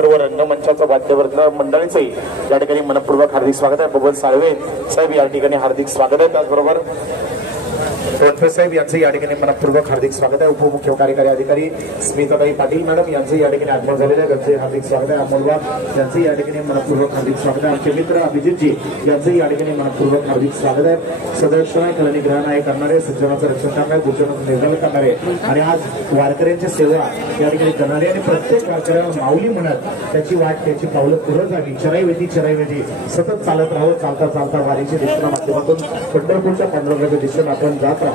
सर्व रंगमंचाचं वाद्यवृंद मंडळीचे या ठिकाणी मनपूर्वक हार्दिक स्वागत आहे। बबन साळवे साहेब या ठिकाणी हार्दिक स्वागत आहे। त्याचबरोबर वनफे साहेब यांचे या ठिकाणी मनपूर्वक हार्दिक स्वागत आहे। उपमुख्य कार्यकारी अधिकारी स्मिताताई पाटील मॅडम यांचे या ठिकाणी आगमन झालेले आहे, त्यांचे हार्दिक स्वागत आहे। अमोलवाग यांचे या ठिकाणी मनपूर्वक हार्दिक स्वागत आहे। आमचे मित्र अभिजितजी यांचे या ठिकाणी मनपूर्वक हार्दिक स्वागत आहे। सदस्य कलनी ग्रहण करणारे, सज्जनाचं रक्षण करणारे, भूषणाचं निर्धारण करणारे आणि आज वारकऱ्यांची सेवा या ठिकाणी करणारे आणि प्रत्येक वारकऱ्याला माऊली म्हणत त्याची वाट त्याची पावलं पुढे जावी, चराईवेती सतत चालत राहावं। चालता चालता वारीच्या दिशेच्या माध्यमातून पंढरपूरच्या पांडुरंगाच्या दिशेने आपण जात राहावं।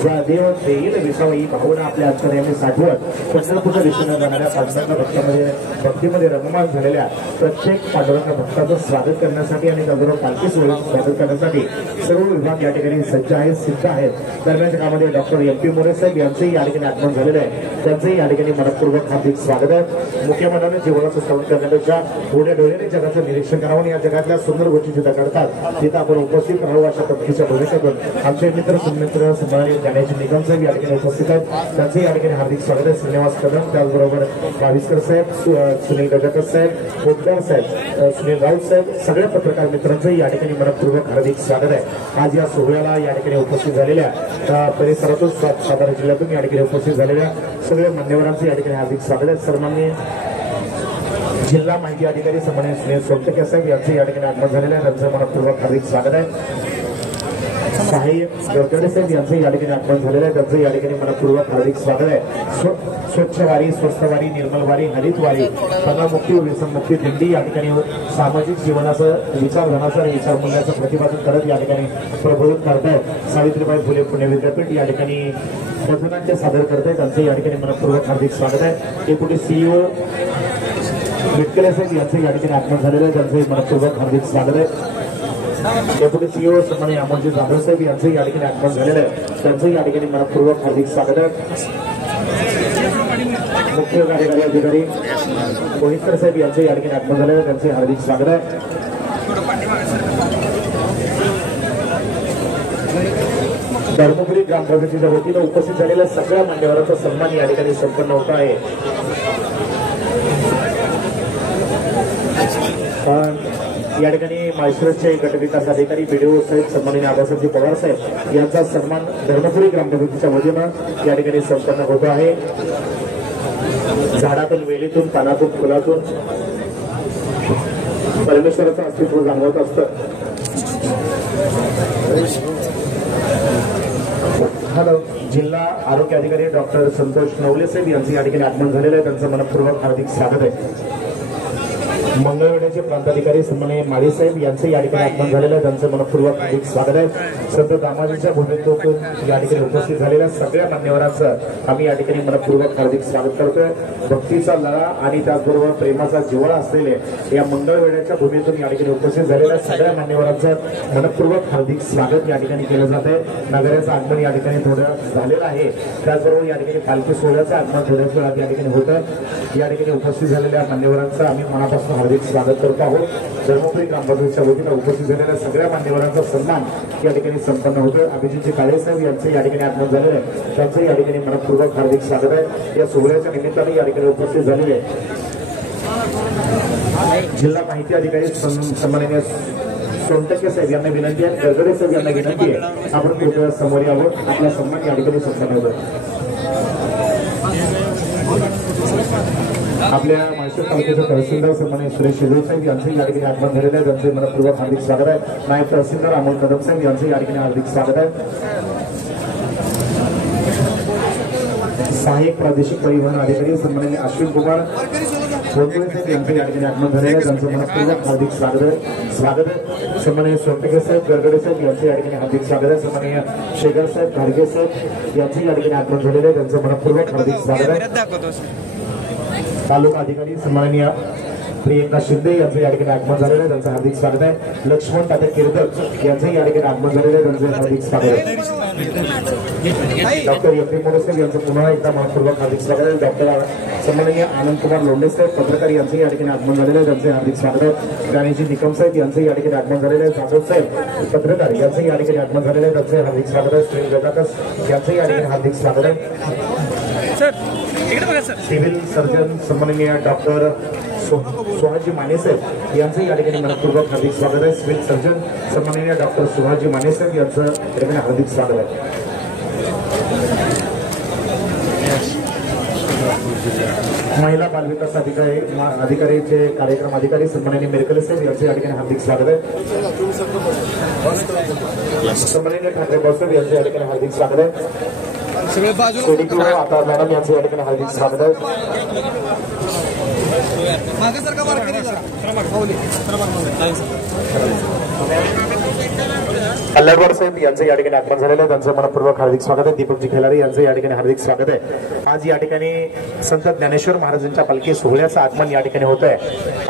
ज्या देव देईल विसावा ही भावना आपल्या अंतर्यामी साठवत पंढरपूरच्या दिशेने जाणाऱ्या पांडुरंग भक्तीमध्ये रममाण झालेल्या प्रत्येक पांडुरंग भक्ताचं स्वागत करण्यासाठी आणि त्याबरोबर पालखी सोहळ्याचं स्वागत करण्यासाठी सर्व विभाग या ठिकाणी सज्ज आहेत, सिद्ध आहेत। दरम्यानच्या काळामध्ये डॉक्टर MP मोरे साहेब यांचेही या ठिकाणी आगमन झालेले आहे, त्यांचेही या ठिकाणी मनपूर्वक हार्दिक स्वागत आहे। मुख्य मनाने जीवनाचं श्रवण करण्यापेक्षा पुढे डोळ्याने जगाचं निरीक्षण करावं, या जगातल्या सुंदर गोष्टी जिथं करतात तिथं आपण उपस्थित राहू अशा पद्धतीच्या भूमिकेतून आमचे मित्र सुमित्र संभाळी जाण्याचे निगम साहेब या ठिकाणी उपस्थित आहेत, त्यांचे या ठिकाणी हार्दिक स्वागत आहे। श्रीनिवास कदम त्याचबरोबर भाविस्कर साहेब, सुनील गजाकर साहेब, पोटकर साहेब, सुनील राऊत साहेब, सगळ्या पत्रकार मित्रांचंही या ठिकाणी मनपूर्वक हार्दिक स्वागत आहे। आज या सोहळ्याला या ठिकाणी उपस्थित झालेल्या परिसरातून सातारा जिल्ह्यातून या ठिकाणी उपस्थित झालेल्या सगळ्या मान्यवरांचे या ठिकाणी हार्दिक स्वागत आहे। सन्माननीय जिल्हा माहिती अधिकारी सन्माननीय सुनील सोनटके साहेब यांचे या ठिकाणी आगमन झालेले आहे, त्यांचं मनपूर्वक हार्दिक स्वागत आहे। साहेब गडकरी साहेब यांचे या ठिकाणी आगमन झालेलं आहे, त्यांचं या ठिकाणी मनपूर्वक हार्दिक स्वागत आहे। स्वच्छ वारी, स्वस्थ वारी, निर्मल वारी, हरित वारी, तणावमुक्ती व व्यसनमुक्ती दिंडी या ठिकाणी सामाजिक जीवनाचं विचारधनाचं आणि विचारमूल्याचं प्रतिपादन करत या ठिकाणी प्रबोधित करतायत। सावित्रीबाई फुले पुणे विद्यापीठ या ठिकाणी भजनाट्य सादर करतायत, त्यांचं या ठिकाणी मनपूर्वक हार्दिक स्वागत आहे। डेप्युटी CEO विटकरे साहेब यांचे या ठिकाणी आगमन झालेलं आहे, त्यांचं मनपूर्वक हार्दिक स्वागत आहे। डेप्युटी CEO सन्माननीय अमोलजी जाधव साहेब यांचे या ठिकाणी आगमन झालेलं आहे, त्यांचं या ठिकाणी मनपूर्वक हार्दिक स्वागत आहे। मुख्य कार्यकारी अधिकारी मोहितकर साहेब यांचे या ठिकाणी आगमन झालेलं आहे, त्यांचे हार्दिक स्वागत आहे। धर्मपुरी ग्रामपंचायतीच्या वतीनं उपस्थित झालेल्या सगळ्या मान्यवरांचा सन्मान या ठिकाणी संपन्न होत आहे। या ठिकाणी माहेश्वरचे गटविकास अधिकारी BDO साहेब सन्माननीय आबासाहेबजी पवार साहेब यांचा सन्मान धर्मपुरी ग्रामपंचायतीच्या वतीनं या ठिकाणी संपन्न होत आहे। झाडातून, वेलीतून, पानातून, फुलातून परमेश्वराचं अस्तित्व जाणवत असतं। जिल्हा आरोग्य अधिकारी डॉक्टर संतोष नवले साहेब यांचे या ठिकाणी आगमन झालेलं आहे, त्यांचं मनपूर्वक हार्दिक स्वागत आहे। मंगळवेढ्याचे प्रांताधिकारी सन्माननीय माळी साहेब यांचे या ठिकाणी आगमन झालेलं आहे, त्यांचं मनपूर्वक हार्दिक स्वागत आहे। संत दामाजीच्या भूमीतून या ठिकाणी उपस्थित झालेल्या सगळ्या मान्यवरांचं आम्ही या ठिकाणी मनपूर्वक हार्दिक स्वागत करतोय। भक्तीचा लळा आणि त्याचबरोबर प्रेमाचा जिव्हाळा असलेले या मंगळवेढ्याच्या भूमीतून या ठिकाणी उपस्थित झालेल्या सगळ्या मान्यवरांचं मनपूर्वक हार्दिक स्वागत या ठिकाणी केलं जात आहे। नगराचं आगमन या ठिकाणी थोडं झालेलं आहे, त्याचबरोबर या ठिकाणी पालखी सोहळ्याचं आगमन थोड्याच वेळात या ठिकाणी होतं। या ठिकाणी उपस्थित झालेल्या मान्यवरांचं आम्ही मनापासून हार्दिक स्वागत करतो आहोत। धर्मपुरी ग्रामपंचायतीच्या वतीनं उपस्थित झालेल्या सगळ्या मान्यवरांचा सन्मान या ठिकाणी संपन्न होतं। अभिजितजी काळे साहेब यांचे या ठिकाणी आगमन झालेलं आहे, त्यांचं या ठिकाणी मनपूर्वक हार्दिक स्वागत आहे। या सोहळ्याच्या निमित्ताने या ठिकाणी उपस्थित झालेले जिल्हा माहिती अधिकारी सन्माननीय सोनटके साहेब यांना विनंती आहे, गडकरी साहेब यांना विनंती आहे, आपण कृपया समोर यावं, आपला सन्मान या ठिकाणी संपन्न होतं। आपल्या माहेश्वर तालुक्याचे तहसीलदार सन्माननीय सुरेश शेजूळ साहेब यांचे या ठिकाणी आगमन झालेलं आहे, त्यांचे मनपूर्वक हार्दिक स्वागत आहे। नायब तहसीलदार अमोल कदम साहेब यांचे या ठिकाणी हार्दिक स्वागत आहे। सहाय्यक प्रादेशिक परिवहन अधिकारी सन्माननीय अश्विन कुमार बोलतोय साहेब यांचे या ठिकाणी आगमन झालेलं आहे, त्यांचं मनपूर्वक हार्दिक स्वागत आहे। सन्माननीय सोनटके साहेब, गडकरी साहेब यांचे या ठिकाणी हार्दिक स्वागत आहे। सन्माननीय शेगर साहेब, घाडगे साहेब यांचे या ठिकाणी आगमन झालेलं आहे, त्यांचं मनपूर्वक हार्दिक स्वागत आहे। तालुका अधिकारी सन्माननीय प्रियंका शिंदे यांचं या ठिकाणी आगमन झालेलं आहे, त्यांचं हार्दिक स्वागत आहे। लक्ष्मण तात्या किर्दक यांचं या ठिकाणी आगमन झालेलं आहे, त्यांचं हार्दिक स्वागत आहे। डॉक्टर MP मोरे साहेब यांचं पुन्हा एकदा मनपूर्वक हार्दिक स्वागत आहे। डॉक्टर सन्माननीय आनंद कुमार लोंढे साहेब पत्रकार यांचं या ठिकाणी आगमन झालेलं आहे, त्यांचे हार्दिक स्वागत आहे। ज्ञानेजी निकम साहेब यांचं या ठिकाणी आगमन झालेलं आहे। जाधव साहेब पत्रकार यांचं या ठिकाणी आगमन झालेलं आहे, त्यांचे हार्दिक स्वागत आहे। सुनील गजाकर यांचं या ठिकाणी हार्दिक स्वागत आहे। सिव्हिल सर्जन सन्माननीय डॉक्टर सुहाजी माने साहेब यांचं या ठिकाणी मनपूर्वक हार्दिक स्वागत आहे। सिव्हिल सर्जन सन्माननीय डॉक्टर सुहाजी माने साहेब यांचं या ठिकाणी हार्दिक स्वागत आहे। महिला बाल विकास अधिकारीचे कार्यक्रम अधिकारी सन्माननीय मिरकले साहेब यांचे या ठिकाणी हार्दिक स्वागत आहे। सन्माननीय ठाकरे साहेब यांचे या ठिकाणी हार्दिक स्वागत आहे। आता मॅडम यांचे या ठिकाणी हार्दिक स्वागत आहे। अल्लाडवार साहेब यांचं या ठिकाणी आगमन झालेलं आहे, त्यांचं मनपूर्वक हार्दिक स्वागत आहे। दीपकजी खिलारी यांचं या ठिकाणी हार्दिक स्वागत आहे। आज या ठिकाणी संत ज्ञानेश्वर महाराजांच्या पालखी सोहळ्याचं आगमन या ठिकाणी होत आहे।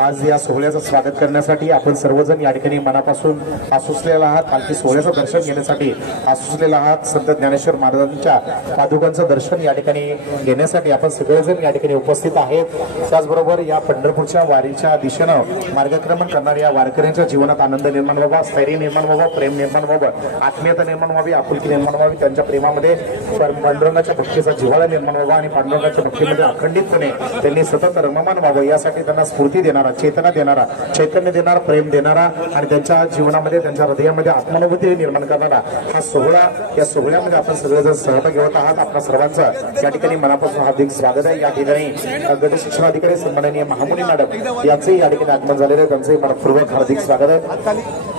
आज या सोहळ्याचं स्वागत करण्यासाठी आपण सर्वजण या ठिकाणी मनापासून आसुसलेला आहात। पालखी सोहळ्याचं दर्शन घेण्यासाठी आसुसलेला आहात। संत ज्ञानेश्वर महाराजांच्या पादुकांचं दर्शन या ठिकाणी घेण्यासाठी आपण सगळेजण या ठिकाणी उपस्थित आहेत। त्याचबरोबर या पंढरपूरच्या वारीच्या दिशेनं मार्गक्रमण करणाऱ्या वारकऱ्यांच्या जीवनात आनंद निर्माण व्हावा, स्थैर्य निर्माण व्हावं, प्रेम निर्माण व्हावं, आत्मीयता निर्माण व्हावी, आपुलकी निर्माण व्हावी, त्यांच्या प्रेमामध्ये पांडुरंगाच्या भक्तीचा जिव्हाळा निर्माण व्हावा आणि पांडुरंगाच्या भक्तीमध्ये अखंडितपणे त्यांनी सतत रममान व्हावं, यासाठी त्यांना स्फूर्ती देणारा, चेतना देणारा, चैतन्य देणारा, प्रेम देणारा आणि त्यांच्या जीवनामध्ये, त्यांच्या हृदयामध्ये आत्मानुभूती निर्माण करणारा हा सोहळा, या सोहळ्यामध्ये आपण सगळेजण सहभागी होत आहात। आपल्या सर्वांचं या ठिकाणी मनापासून हार्दिक स्वागत आहे। या ठिकाणी गट शिक्षणाधिकारी सन्माननीय महामुनी मॅडम यांचे या ठिकाणी आगमन झालेले, त्यांचे मनपूर्वक हार्दिक स्वागत आहे।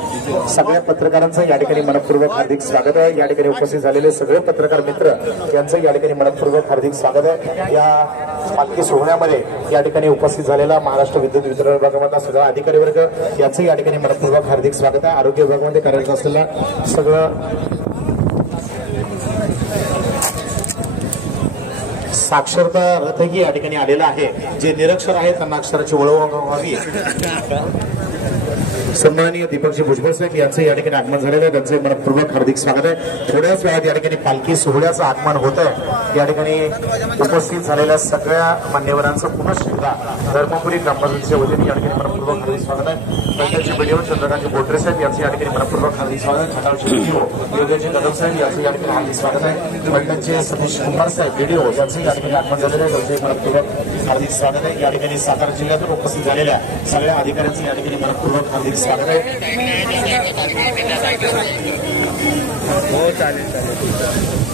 सगळ्या पत्रकारांचं या ठिकाणी मनपूर्वक हार्दिक स्वागत आहे। या ठिकाणी उपस्थित झालेले सगळे पत्रकार मित्र यांचं या ठिकाणी मनपूर्वक हार्दिक स्वागत आहे। या पालखी सोहळ्यामध्ये या ठिकाणी उपस्थित झालेला महाराष्ट्र विद्युत वितरण विभागामधला सगळा अधिकारी वर्ग यांचं या ठिकाणी मनपूर्वक हार्दिक स्वागत आहे। आरोग्य विभागामध्ये कार्यरत असलेला सगळं साक्षरता रथही या ठिकाणी आलेला आहे। जे निरक्षर आहेत त्यांना अक्षराची ओळख व्हावी। सन्माननीय दीपकजी भुजबळ साहेब यांचं या ठिकाणी आगमन झालेलं आहे, त्यांचे मनपूर्वक हार्दिक स्वागत आहे। थोड्याच वेळात या ठिकाणी पालखी सोहळ्याचं आगमन होत आहे। या ठिकाणी उपस्थित झालेल्या सगळ्या मान्यवरांचं पुनश्च एकदा धर्मपुरी ग्रामपंचायतीच्या वतीने या ठिकाणी मनपूर्वक हार्दिक स्वागत आहे। त्यांचे व्हिडिओ चंद्रकांतजी बोटरे साहेब यांचं या ठिकाणी मनपूर्वक हार्दिक स्वागत आहे। खटावचे व्हिडिओ योगेशजी कदम साहेब यांचं या ठिकाणी हार्दिक स्वागत आहे। त्यांचे सतीश कुमार साहेब व्हिडिओ यांचं या ठिकाणी आगमन झालेलं आहे, त्यांचे मनपूर्वक हार्दिक स्वागत आहे। या ठिकाणी सातारा जिल्ह्यातून उपस्थित झालेल्या सगळ्या अधिकाऱ्यांचं या ठिकाणी मनपूर्वक हार्दिक स्वागत आहे।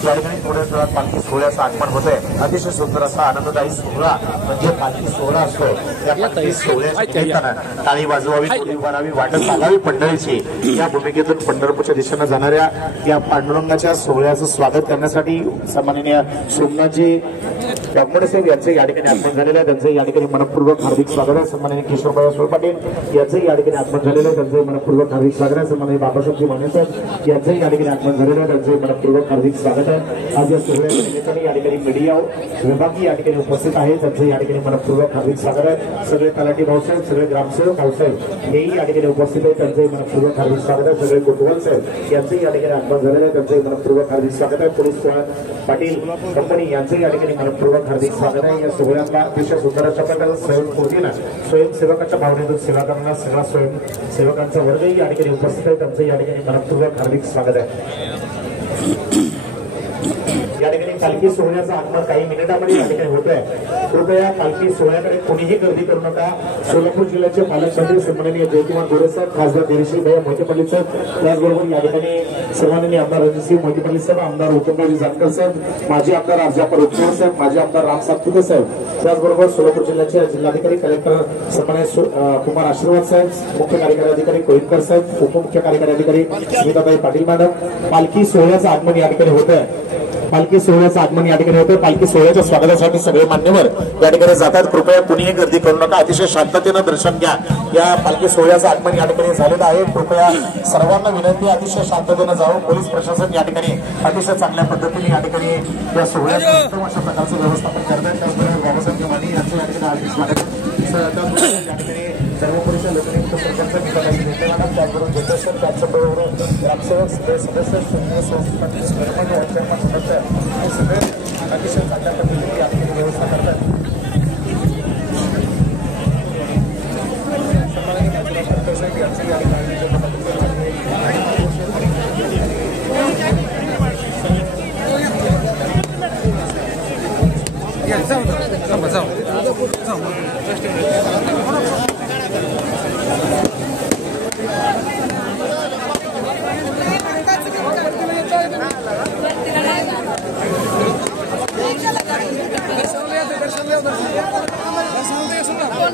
या ठिकाणी थोड्याच वेळात पालखी सोहळ्याचं आगमन होत आहे। अतिशय सुंदर असा आनंददायी सोहळा म्हणजे पालखी सोहळा असतो। त्या पालखी सोहळ्याच्या निमित्तानं टाळी वाजवावी, टोळी उभारावी, वाटत चालावी पंढरीची, या भूमिकेतून पंढरपूरच्या दिशेनं जाणाऱ्या या पांडुरंगाच्या सोहळ्याचं स्वागत करण्यासाठी सन्माननीय सोमनाथजी वाघमोडे साहेब यांचे या ठिकाणी आगमन झालेलं आहे, त्यांचे या ठिकाणी मनपूर्वक हार्दिक स्वागत आहे। सन्माननीय किशोरभाई सोळ पाटील यांचे या ठिकाणी आगमन झालेलं आहे, त्यांचे मनपूर्वक हार्दिक स्वागत आहे। सन्माननीय बाबासाहेबजी माने साहेब यांचे या ठिकाणी आगमन झालेलं आहे, त्यांचे मनपूर्वक हार्दिक स्वागत आहे। आज या सोहळ्याच्या निमित्ताने या ठिकाणी मीडिया विभाग या ठिकाणी उपस्थित आहे, त्यांचे या ठिकाणी मनपूर्वक हार्दिक स्वागत आहे। सगळे तलाठी भाऊसाहेब, सगळे ग्रामसेवक भाऊसाहेब हेही या ठिकाणी उपस्थित आहेत, त्यांचे मनपूर्वक हार्दिक स्वागत आहे। सगळे कोतवाल साहेब यांचे या ठिकाणी आगमन झालेलं आहे, त्यांचे मनपूर्वक हार्दिक स्वागत आहे। पोलीस पाटील कंपनी यांचे या ठिकाणी मनपूर्वक हार्दिक स्वागत आहे। या सोहळ्याला अतिशय सुंदर अशा प्रकारे स्वयंस्फूर्तीनं स्वयंसेवकाच्या भावनेतून सेवा करणारा सगळा स्वयंसेवकांचा वर्गही या ठिकाणी उपस्थित आहे, त्यांचं या ठिकाणी मनपूर्वक हार्दिक स्वागत आहे। या ठिकाणी पालखी सोहळ्याचं आगमन काही मिनिटांमध्ये या ठिकाणी होत आहे। कृपया पालखी सोहळ्याकडे कोणीही गर्दी करू नका। सोलापूर जिल्ह्याचे पालकमंत्री सन्माननीय जयकुमार गोरे साहेब, खासदार दिनेशजी भैया मोहिते पाटील साहेब, त्याचबरोबर या ठिकाणी सन्माननीय आमदार रणजितसिंह मोहिते पाटील साहेब, आमदार उत्तमरावजी जानकर साहेब, माजी आमदार राजापर उत्तम साहेब, माजी आमदार राम सातपुते साहेब, त्याचबरोबर सोलापूर जिल्ह्याचे जिल्हाधिकारी कलेक्टर सन्माननीय कुमार आशीर्वाद साहेब, मुख्य कार्यकारी अधिकारी कोळीकर साहेब, उपमुख्य कार्यकारी अधिकारी स्मिताबाई पाटील मॅडम। पालखी सोहळ्याचं आगमन या ठिकाणी होत आहे। पालखी सोहळ्याचं आगमन या ठिकाणी होतं। पालखी सोहळ्याच्या स्वागतासाठी सगळे मान्यवर या ठिकाणी जातात। कृपया कुणीही गर्दी करू नका, अतिशय शांततेनं दर्शन घ्या। या पालखी सोहळ्याचं आगमन या ठिकाणी झालेलं आहे। कृपया सर्वांना विनंती, अतिशय शांततेनं जावं। पोलीस प्रशासन या ठिकाणी अतिशय चांगल्या पद्धतीने या ठिकाणी या सोहळ्याचं उत्तम अशा प्रकारचं व्यवस्थापन करतात। त्याचबरोबर बाबासाहेब माने यांचं या ठिकाणी हार्दिक स्वागत आहे। या ठिकाणी धर्मपुरीच्या लोकनियुक्त सरपंच निकालाची भेटेवाडा, त्याचबरोबर जिल्ह्यासर, त्याचबरोबर ग्रामसेवक, सगळे सदस्य, सदस्य हे सगळे अतिशय चांगल्या पद्धतीने या ठिकाणी व्यवस्था करतात।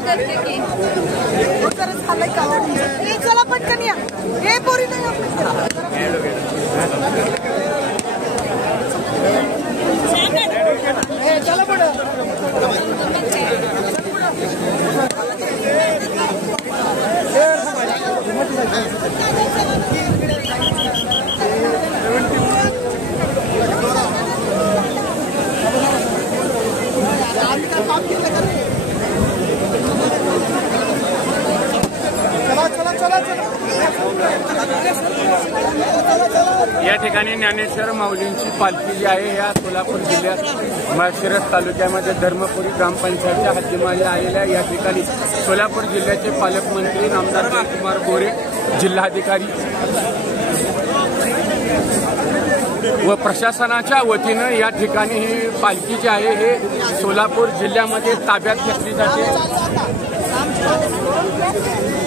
करते की खरंच खाल्लंय का हे चला पटकन या हे पोरी नाही चला पुढं या ठिकाणी ज्ञानेश्वर माऊलींची पालखी जी आहे या सोलापूर जिल्ह्यात माळशिरस तालुक्यामध्ये धर्मपुरी ग्रामपंचायतच्या हद्दीमध्ये आलेल्या या ठिकाणी सोलापूर जिल्ह्याचे पालकमंत्री नामदार जयकुमार गोरे, जिल्हाधिकारी व प्रशासनाच्या वतीनं या ठिकाणी ही पालखी जी आहे हे सोलापूर जिल्ह्यामध्ये ताब्यात घेतली जाते।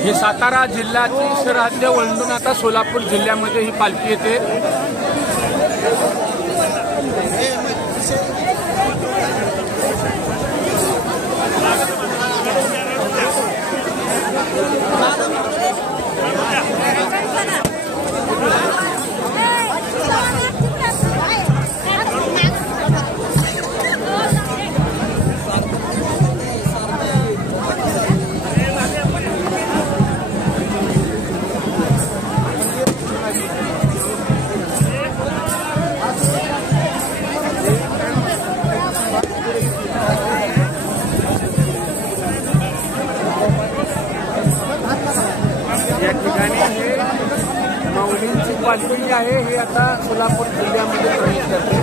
ही सातारा जिल्ह्याची सरहद्द ओलांडून आता सोलापूर जिल्ह्यामध्ये ही पालखी येते। या ठिकाणी हे माऊलींची पालखी आहे हे आता सोलापूर जिल्ह्यामध्ये प्रवेश करते।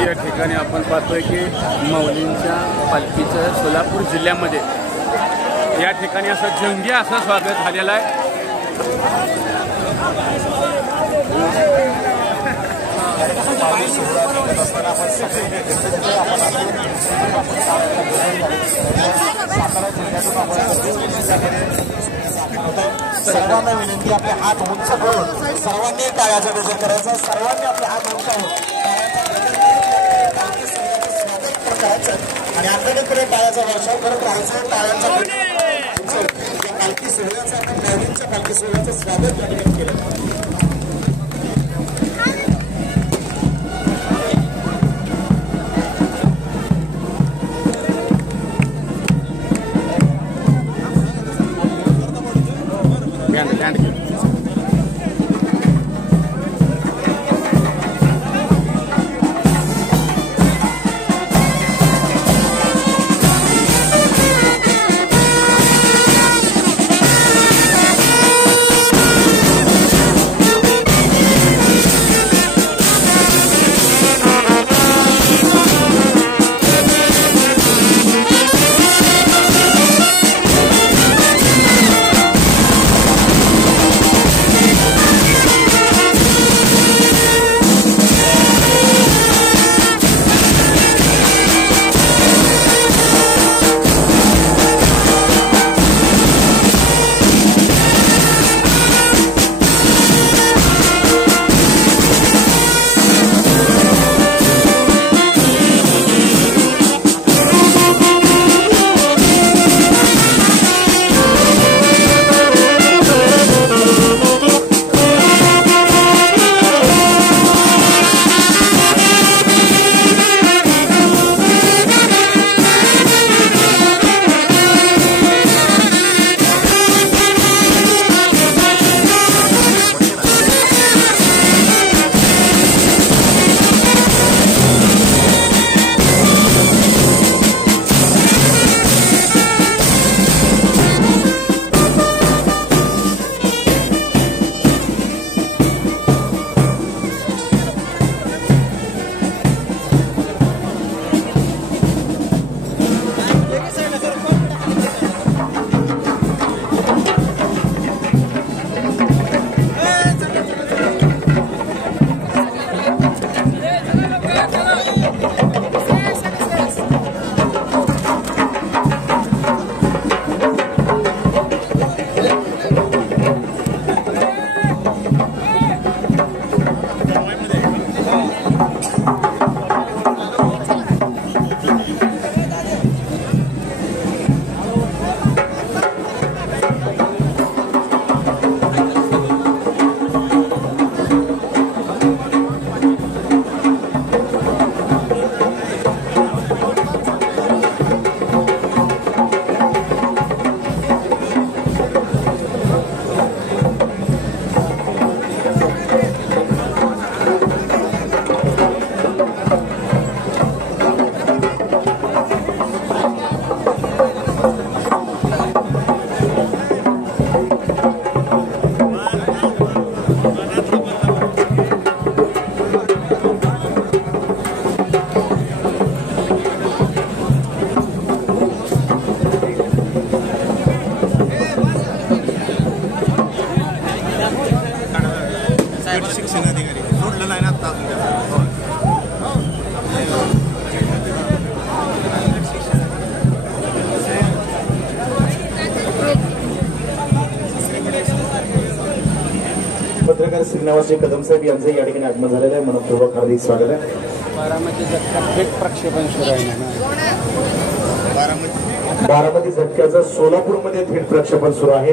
या ठिकाणी आपण पाहतोय की माऊलींच्या पालखीचं सोलापूर जिल्ह्यामध्ये या ठिकाणी असं जंगी असं स्वागत झालेलं आहे. सर्वांना विनंती आपले हात उंच करून सर्वांनी टाळ्याचा गजर करायचा. सर्वांनी आपले हात उंच करून टाळ्याचा आणि आंदोलनाकडे टाळ्याचा वर्षाव करत राहायचं. टाळ्यांचा पालखी सोहळ्याचं आपण नवीनच्या पालखी सोहळ्याचं स्वागत या ठिकाणी केलं. पत्रकार श्रीनिवास कदम साहेब यांचं या ठिकाणी आगमन झालेलं आहे. मनपूर्वक हार्दिक स्वागत आहे. बारामती थेट प्रक्षेपण सुरू आहे ना. बारामती झटक्याचं सोलापूरमध्ये थेट प्रक्षेपण सुरू आहे.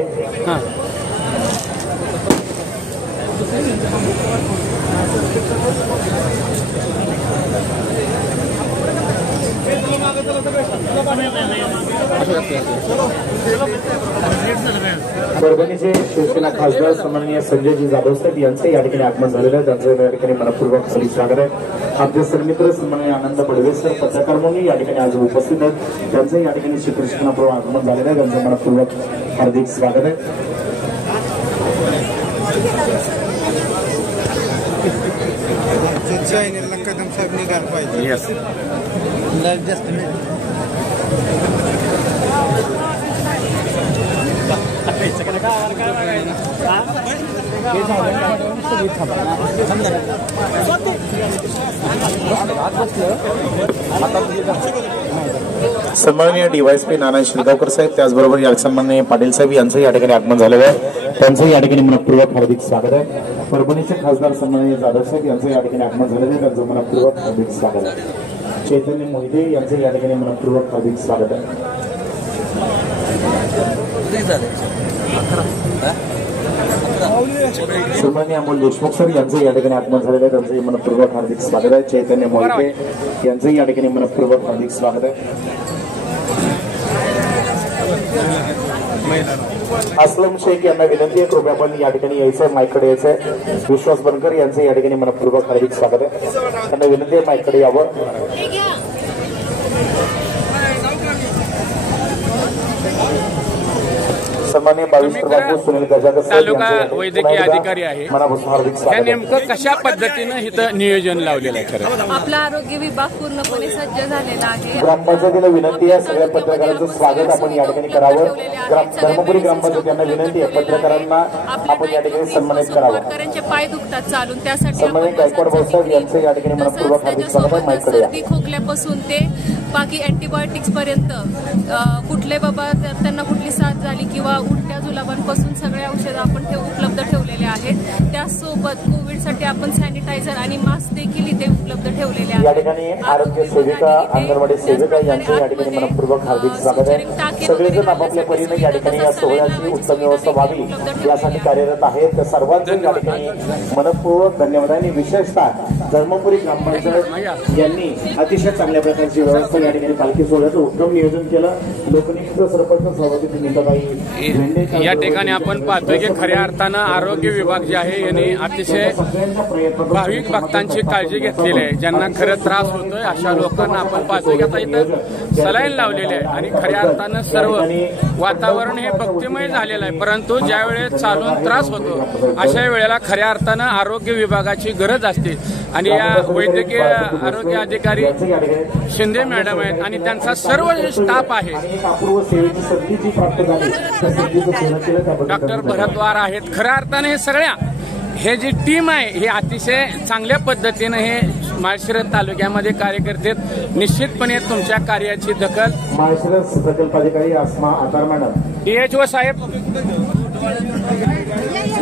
परभणीचे शिवसेना खासदार सन्माननीय संजयजी जाधव साहेब यांचं या ठिकाणी आगमन झालेलं आहे. त्यांचं या ठिकाणी मनपूर्वक हार्दिक स्वागत आहे. आपले सरमित्र सन्माननीय आनंद बडवे सर पत्रकार म्हणून या ठिकाणी आज उपस्थित आहेत. त्यांचं या ठिकाणी श्रीकृष्णापूर्व आगमन झालेलं आहे. त्यांचं मनपूर्वक हार्दिक स्वागत आहे. कदम साहेब निघाल पाहिजे. सन्माननीय डीवायएसपी नाना शिरगावकर साहेब, त्याचबरोबर या सन्माननीय पाटील साहेब यांचं या ठिकाणी आगमन झालेलं आहे. त्यांचं या ठिकाणी मनपूर्वक हार्दिक स्वागत आहे. परभणीचे खासदार सन्माननीय जाधव साहेब यांचं या ठिकाणी आगमन झालेलं आहे. त्यांचं मनपूर्वक हार्दिक स्वागत आहे. चैतन्य मोहिते यांचं या ठिकाणी मनपूर्वक हार्दिक स्वागत आहे. सन्माननीय अमोल देशमुख सर यांचं या ठिकाणी आगमन झालेलं आहे. त्यांचं मनपूर्वक हार्दिक स्वागत आहे. चैतन्य मोहिते यांचं या ठिकाणी मनपूर्वक हार्दिक स्वागत आहे. असलम शेख यांना विनंती आहे, कृपया आपण या ठिकाणी यायचंय, माईकडे यायचंय. विश्वास बनकर यांचं या ठिकाणी मनपूर्वक हार्दिक स्वागत आहे. त्यांना विनंती आहे माईकडे यावं. सन्माननीय सुनील तालुका वैद्यकीय अधिकारी आहे. मनापासून हार्दिक त्या स्वागत. नेमकं कशा पद्धतीनं इथं नियोजन लावलेलं आहे? खरं आपला आरोग्य विभाग पूर्णपणे सज्ज झालेला आहे. ग्रामपंचायतीला विनंती आहे, सगळ्या पत्रकारांचं स्वागत आपण या ठिकाणी करावं. धर्मपुरी ग्रामपंचायत यांना विनंती आहे, पत्रकारांना आपण या ठिकाणी सन्मानित करावं. शेतकऱ्यांचे पाय दुखतात चालून, त्यासाठी सन्मानित गायकवाड भाऊसाहेब यांचं या ठिकाणी मनपूर्वक हार्दिक स्वागत आहे. माईकडे या. सर्दी खोकल्यापासून ते बाकी अँटीबायोटिक्स पर्यंत कुठले बाबा त्यांना कुठली साथ झाली किंवा उलट्या जुलाबांपासून सगळे औषधं आपण उपलब्ध ठेवलेले आहेत. त्यासोबत कोविडसाठी आपण सॅनिटायझर आणि मास्क देखील इथे उपलब्ध ठेवलेले आहेत. या ठिकाणी आरोग्य सेविका, अंगणवाडी सेविका यांचे या ठिकाणी मनपूर्वक हार्दिक स्वागत आहे. सगळेजण आपापल्या परीने या ठिकाणी या सोहळ्याची उत्तम व्यवस्था व्हावी यासाठी कार्यरत आहेत. त्या सर्वांचे या ठिकाणी मनपूर्वक धन्यवाद आणि विशेषतः धर्मपुरी ग्रामपंचायत यांनी अतिशय चांगल्या प्रकारची व्यवस्था या ठिकाणी पालखी सोहळ्याचं उत्तम नियोजन केलं. लोकनियुक्त सरपंच सभापती नीताबाई या ठिकाणी आपण पाहतोय की खऱ्या अर्थानं आरोग्य विभाग जे आहे यांनी अतिशय भाविक भक्तांची काळजी घेतलेली आहे. ज्यांना खरं त्रास होतोय अशा लोकांना आपण पाहतोय की आता इथं सलाईन लावलेले आहे आणि खऱ्या अर्थानं सर्व वातावरण हे भक्तिमय झालेलं आहे. परंतु ज्या वेळेस चालून त्रास होतो अशा वेळेला खऱ्या अर्थानं आरोग्य विभागाची गरज असते आणि या वैद्यकीय आरोग्य अधिकारी शिंदे मॅडम आहेत आणि त्यांचा सर्व स्टाफ आहे. डॉक्टर भरतवार आहेत. खऱ्या अर्थाने हे सगळ्या हे जी टीम आहे हे अतिशय चांगल्या पद्धतीनं हे माळशिरस तालुक्यामध्ये कार्य करतात. निश्चितपणे तुमच्या कार्याची दखल माळशिरस प्रकल्पाधिकारी अस्मा आकार मॅडम DHO साहेब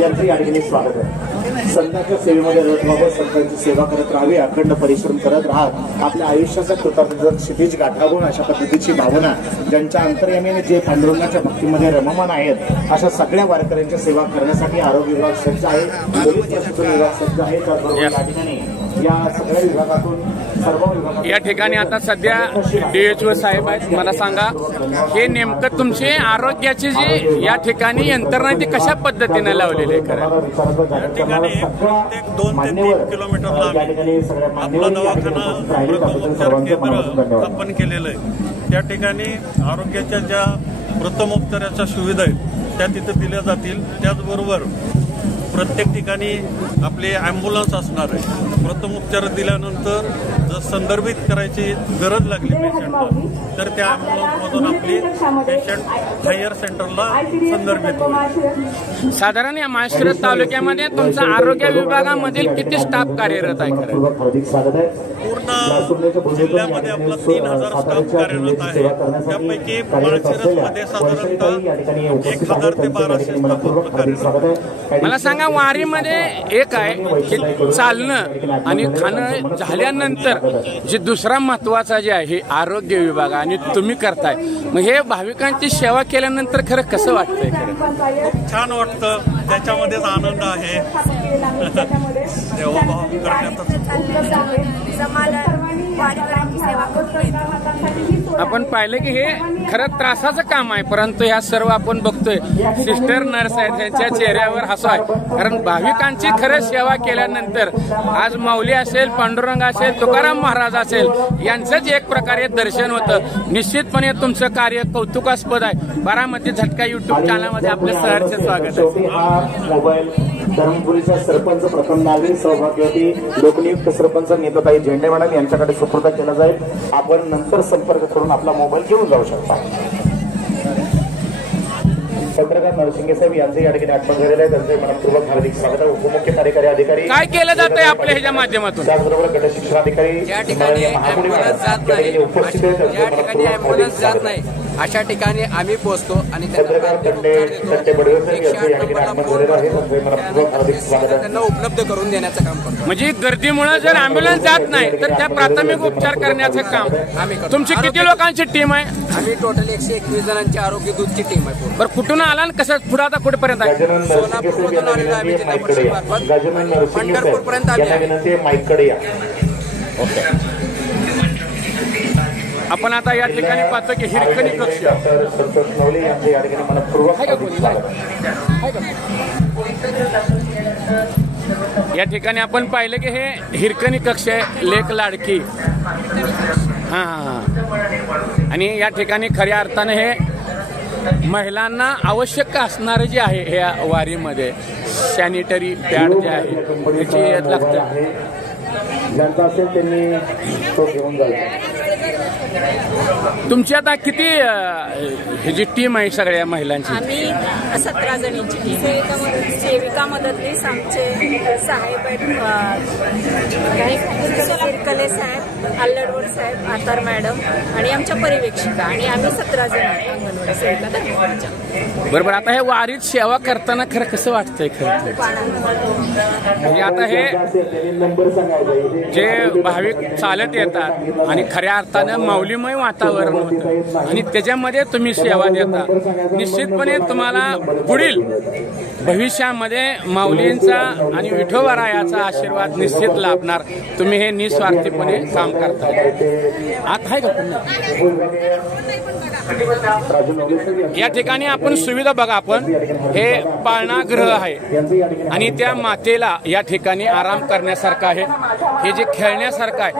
यांचं या ठिकाणी स्वागत आहे. संतांच्या सेवेमध्ये रत व्हावं, संतांची सेवा करत राहावी, अखंड परिश्रम करत राहत आपल्या आयुष्याचा कृतज्ञ क्षितिज गाठावून अशा पद्धतीची भावना ज्यांच्या अंतर्यामीने जे पांडुरंगाच्या भक्तीमध्ये रममान आहेत अशा सगळ्या वारकऱ्यांच्या सेवा करण्यासाठी आरोग्य विभाग सज्ज आहे, पोलीस प्रशासन विभाग सज्ज आहे. त्याचबरोबर या ठिकाणी या सगळ्या विभागातून सर्व विभागात या ठिकाणी आता सध्या DHO साहेब आहेत. मला सांगा हे नेमकं तुमचे आरोग्याची जी या ठिकाणी यंत्रणा ती कशा पद्धतीने लावलेली आहे? खरं ठिकाणी प्रत्येक 2 ते 3 किलोमीटरला आपला दवाखाना केंद्र स्थापन केलेलं आहे. त्या ठिकाणी आरोग्याच्या ज्या प्रथमोपचाराच्या सुविधा आहेत त्या तिथे दिल्या जातील. त्याचबरोबर प्रत्येक ठिकाणी आपले ॲम्ब्युलन्स असणार आहे. प्रथमोपचार दिल्यानंतर जर संदर्भित करायची गरज लागली पेशंटला तर त्या ॲम्ब्युलन्समधून आपली पेशंट हायर सेंटरला संदर्भित होईल. साधारण या माळशिरस तालुक्यामध्ये तुमचा आरोग्य विभागामधील किती स्टाफ कार्यरत आहे? पूर्ण जिल्ह्यामध्ये आपला 3000 स्टाफ कार्यरत आहे. त्यापैकी माळशिरसमध्ये साधारणतः 1000 ते 1200 स्टाफ कार्यरत आहे. मला सांगा वारीमध्ये एक आहे की चालणं आणि खाणं झाल्यानंतर जे दुसरा महत्वाचा जे आहे हे आरोग्य विभाग आणि तुम्ही करताय. मग हे भाविकांची सेवा केल्यानंतर खरं कसं वाटतंय? खरं खूप छान वाटतं, त्याच्यामध्येच आनंद आहे. देवभाव करण्यातच आपण पाहिलं की हे खरं त्रासाचं काम आहे, परंतु ह्या सर्व आपण बघतोय सिस्टर नर्स आहेत त्यांच्या चेहऱ्यावर हसू आहे. कारण भाविकांची खरं सेवा केल्यानंतर आज माऊली असेल, पांडुरंग असेल, तुकाराम महाराज असेल यांचंच एक प्रकारे दर्शन होतं. निश्चितपणे तुमचं कार्य कौतुकास्पद आहे. बारामती झटका युट्यूब चॅनलमध्ये आपलं सहर्ष स्वागत आहे. धर्मपुरीच्या सरपंच प्रथम नागरिक सौभाग्यवती लोकनियुक्त सरपंच नीताताई झेंडे मॅडम यांच्याकडे सुपूर्द केला जाईल. आपण नंतर संपर्क करून आपला मोबाईल घेऊन जाऊ शकता. पत्रकार नरसिंगे साहेब यांचे या ठिकाणी आगमन झालेलं आहे. त्यांचे मनपूर्वक हार्दिक स्वागत आहे. उपमुख्य कार्यकारी अधिकारी काय केलं जातंय आपल्या ह्याच्या माध्यमातून? त्याचबरोबर गट शिक्षणाधिकारी ज्या ठिकाणी ॲम्ब्युलन्स जात नाही, ज्या ठिकाणी ॲम्ब्युलन्स जात नाही अशा ठिकाणी आम्ही पोहोचतो आणि त्यांना उपलब्ध करून देण्याचं काम करतो. म्हणजे गर्दीमुळे जर ॲम्ब्युलन्स जात नाही तर त्या प्राथमिक उपचार करण्याचं काम आम्ही करतो. तुमची किती लोकांची टीम आहे? आम्ही टोटल 121 जणांची आरोग्य दूतची टीम आहे. बरं, कुठून आला आणि कसं पुढे आता कुठेपर्यंत आहे? सोलापूरमधून आलेलो आहे जिल्हा परिषद मार्फत पंढरपूर पर्यंत आम्ही आपण आता या ठिकाणी पाहतो की हिरकणी कक्ष या ठिकाणी आपण पाहिलं की हे हिरकणी कक्ष आहे, लेक लाडकी. हा आणि या ठिकाणी खऱ्या अर्थाने हे महिलांना आवश्यक असणारे जे आहे या वारीमध्ये सॅनिटरी पॅड जे आहे त्याची लागतं. ज्यांचा असेल त्यांनी तो घेऊन जाईल. तुमची आता किती ह्याची टीम आहे सगळ्या महिलांची? आम्ही 17 जणींची टीम. सेविका मदतनीस आमचे साहेब आहेत, सिरकले साहेब, अल्लडवड साहेब, आतार मॅडम आणि आमच्या पर्यवेक्षिका आणि आम्ही 17 जण अंगणवाडी सेविका धर्मपुरीच्या. बरोबर. आता हे वारीत सेवा करताना खरं कसं वाटतंय? खरं म्हणजे आता हे जे भाविक चालत येतात आणि खऱ्या अर्थानं माऊलीमय वातावरण होतं आणि त्याच्यामध्ये तुम्ही सेवा देता, निश्चितपणे तुम्हाला पुढील भविष्यामध्ये माऊलींचा आणि विठोबारायाचा आशीर्वाद निश्चित लाभणार. तुम्ही हे निस्वार्थीपणे काम करता. आता आहे का पुन्हा या ठिकाणी आपण सुविधा बघा. आपण हे पाळणागृह आहे आणि त्या मातेला या ठिकाणी आराम करण्यासारखं आहे. हे जे खेळण्यासारखं आहे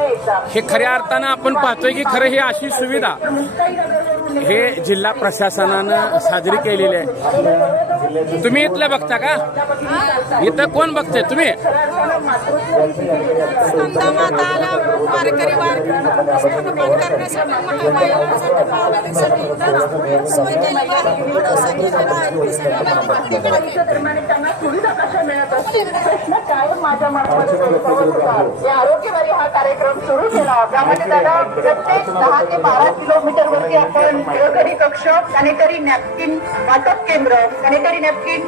हे खऱ्या अर्थानं आपण पाहतोय की खरं हे अशी सुविधा हे जिल्हा प्रशासनानं साजरी केलेली आहे. तुम्ही इथलं बघता का? इथं कोण बघते? तुम्ही आरोग्यवारी हा कार्यक्रम सुरू केला. त्यामध्ये त्याला प्रत्येक 10 ते 12 किलोमीटर वरती आपण गृहकरी कक्ष, सॅनिटरी नॅपकिन वाटप केंद्र, सॅनिटरी नॅपकिन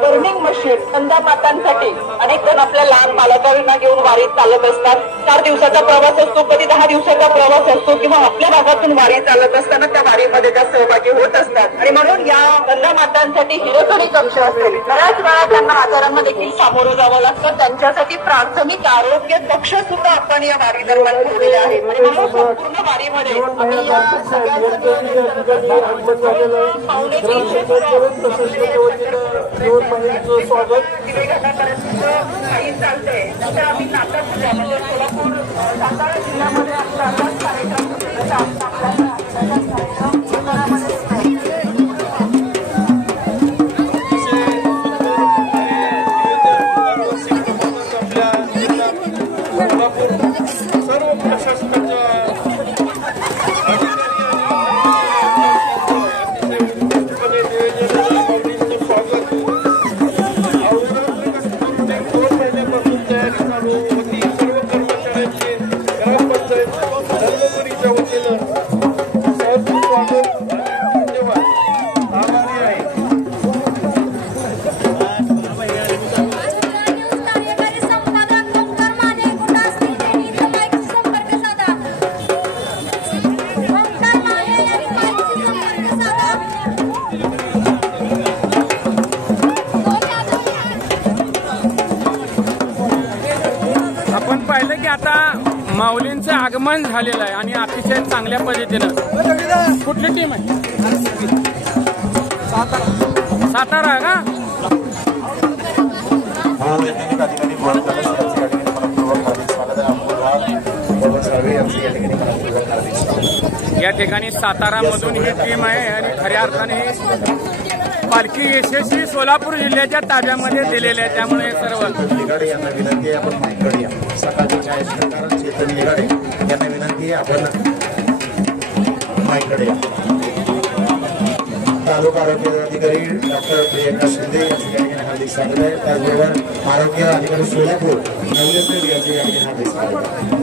बर्निंग मशीन, कंदा मातांसाठी अनेक जण आपल्या लहान बालकांना घेऊन वारीत चालत असतात. 4 दिवसाचा प्रवास असतो, कधी 10 दिवसाचा प्रवास असतो किंवा आपल्या भागातून वारी चालत असताना त्या वारीमध्ये त्या सहभागी होत असतात. आणि म्हणून या कंदा मातांसाठी गृहकरी कक्ष असेल. बऱ्याच वेळा त्यांना आजारांना देखील सामोरं जावं लागतं. त्यांच्यासाठी प्राथमिक आरोग्य कक्ष सुद्धा आपण या वारी दरम्यान ठेवलेले आहेत. आणि म्हणून संपूर्ण वारीमध्ये स्वागत चालतंय. तर आम्ही नाटक सोलापूर सातारा जिल्ह्यामध्ये कार्यक्रम सर्व प्रशासनाच्या माऊलींचं आगमन झालेलं आहे आणि अतिशय चांगल्या पद्धतीनं. कुठली टीम आहे? सातारा का? या ठिकाणी सातारामधून ही टीम आहे आणि खऱ्या अर्थाने पालखी यशस्वी सोलापूर जिल्ह्याच्या ताब्यामध्ये दिलेले आहे. त्यामुळे सर्व निगाडे यांना विनंती आहे आपण माईकडे या. सकाळचे छायाचित्रकार चेतन निगाडे यांना विनंती आहे आपण माईकडे या. तालुका आरोग्य अधिकारी डॉक्टर प्रियंका शिंदे यांचे या ठिकाणी हार्दिक स्वागत आहे. त्याचबरोबर आरोग्य अधिकारी सोलापूर नवलेश्वर यांचे या ठिकाणी हार्दिक स्वागत आहे.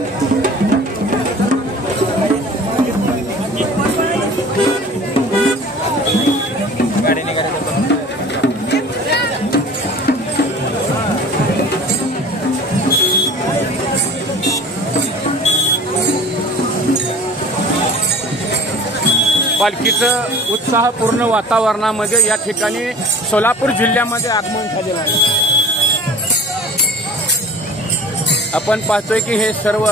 पालखीचं उत्साहपूर्ण वातावरणामध्ये या ठिकाणी सोलापूर जिल्ह्यामध्ये आगमन झालेलं आहे. आपण पाहतोय की हे सर्व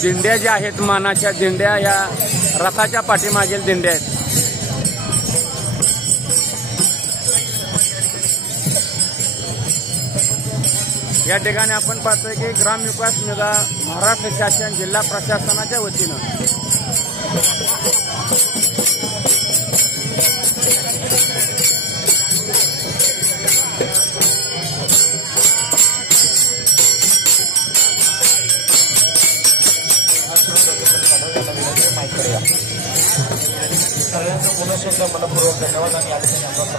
दिंड्या ज्या आहेत, मानाच्या दिंड्या, या रथाच्या पाठीमागील दिंड्या आहेत. या ठिकाणी आपण पाहतोय की ग्रामविकास निधी, महाराष्ट्र शासन, जिल्हा प्रशासनाच्या वतीनं सगळ्यांचं पुन्हा एकदा मनपूर्वक धन्यवाद आणि या ठिकाणी आपला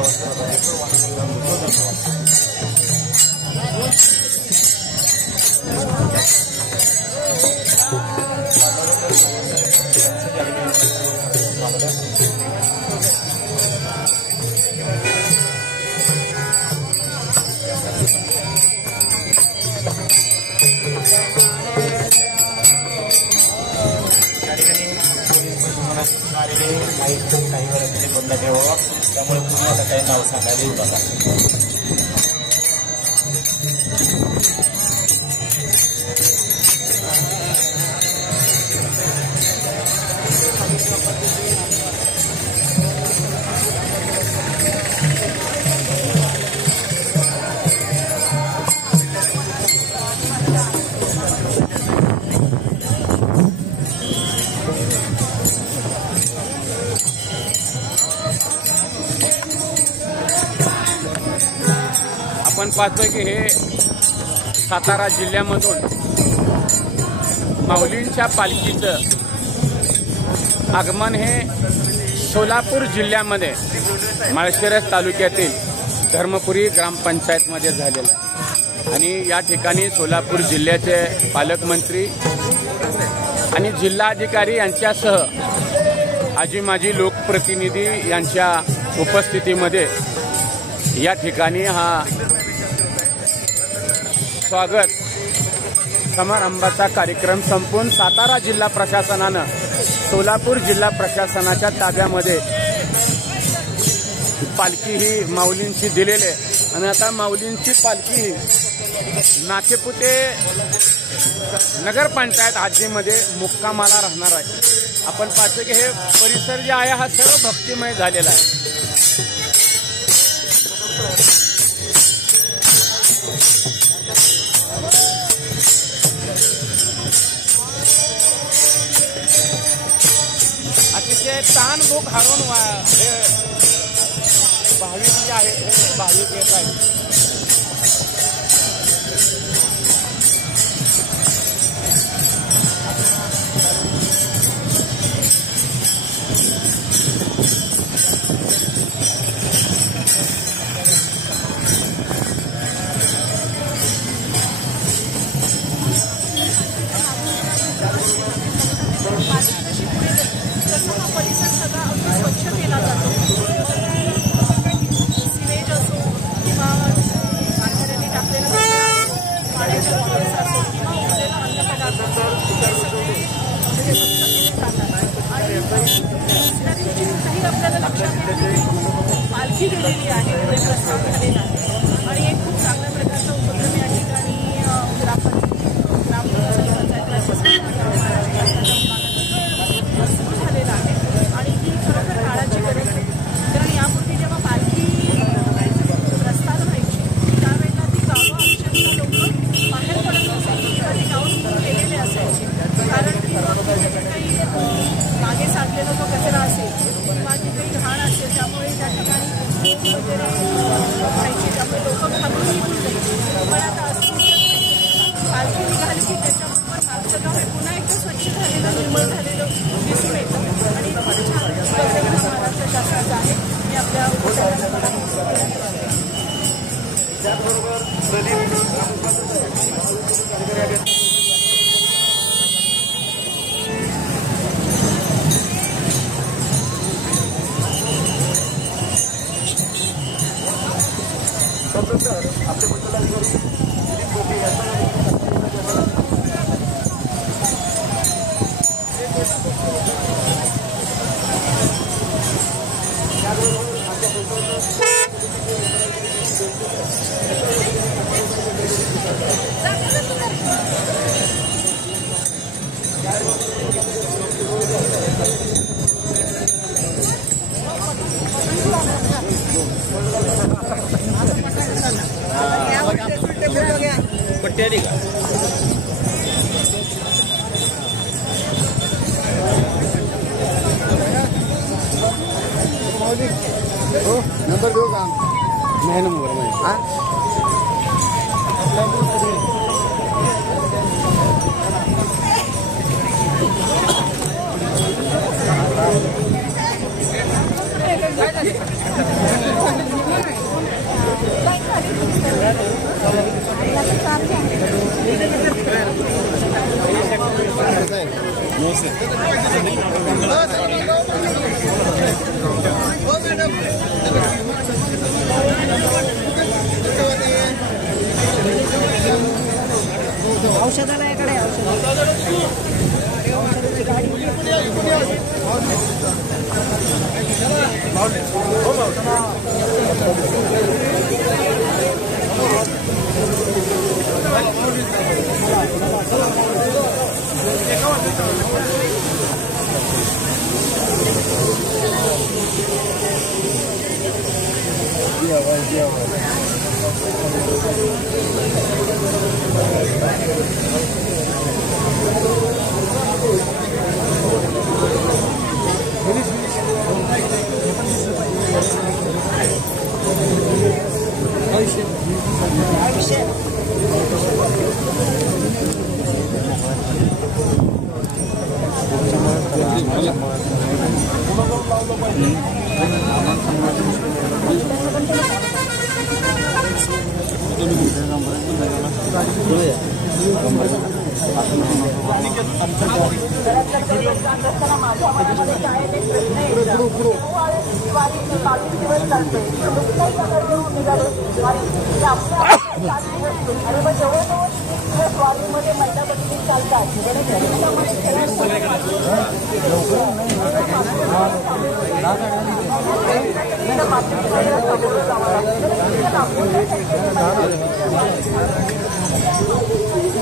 काही वेळा बंद ठेवावा, त्यामुळे पुन्हा आता काही नाव सांगायला येऊ नका. आपण पाहतोय की हे सातारा जिल्ह्यामधून माऊलींच्या पालखीचं आगमन हे सोलापूर जिल्ह्यामध्ये माळशिरस तालुक्यातील धर्मपुरी ग्रामपंचायतमध्ये झालेलं आहे. आणि या ठिकाणी सोलापूर जिल्ह्याचे पालकमंत्री आणि जिल्हाधिकारी यांच्यासह आजी माजी लोकप्रतिनिधी यांच्या उपस्थितीमध्ये या ठिकाणी हा स्वागत समारंभाचा कार्यक्रम संपून सातारा जिल्हा प्रशासनानं सोलापूर जिल्हा प्रशासनाच्या ताब्यामध्ये पालखी ही माऊलींची दिलेली आहे. आणि आता माऊलींची पालखी ही नाचेपुते नगरपंचायत हद्दीमध्ये मुक्कामाला राहणार आहे. आपण पाहतो की हे परिसर जे आहे हा सर्व भक्तिमय झालेला आहे. अतिशय ताण भूक हरवून हे भाविक जे आहेत हे भाविक येत आहेत. परिसर सगळा अगदी स्वच्छ केला जातो. सिवेज असो किंवा वारकऱ्यांनी टाकलेलं पाण्याच्या बॉटल्स असो किंवा उरलेला अन्नपदार्थ असो, हे सगळे म्हणजे स्वच्छ केले जातात. आणि दुसऱ्या दिवशी काही आपल्याला लक्षात येईल पालखी गेलेली आहे, पुढे प्रस्थान झालेला आहे. आणि एक खूप चांगल्या प्रकारचा उपक्रम या ठिकाणी सुरू झालेला आहे. आणि ही खरोखर काळाची गरज आहे. कारण यापूर्वी जेव्हा पालखी प्रस्थान व्हायची त्यावेळेला ती गावं अक्षरशः लोक बाहेर पडत नसायची किंवा ती गावं सुरू केलेले असायचे. कारण तिथे काही मागे साठलेला जो कचरा असेल किंवा ती काही घाण असेल त्यामुळे त्या ठिकाणी वगैरे पट्टी का नंबर दो का नहीं नंबर में औषधालयाकडे औषधाची गाडी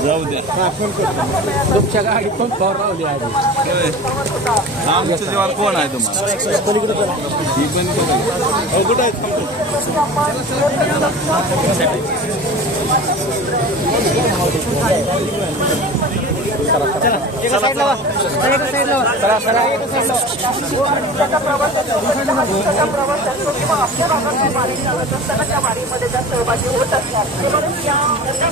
जाऊ द्या तुमच्या गाडी पण फॉरवली आहे आमच्या जीवावर कोण आहे तुम्हाला ही पण कुठं आहेत सहभागी होत असतात या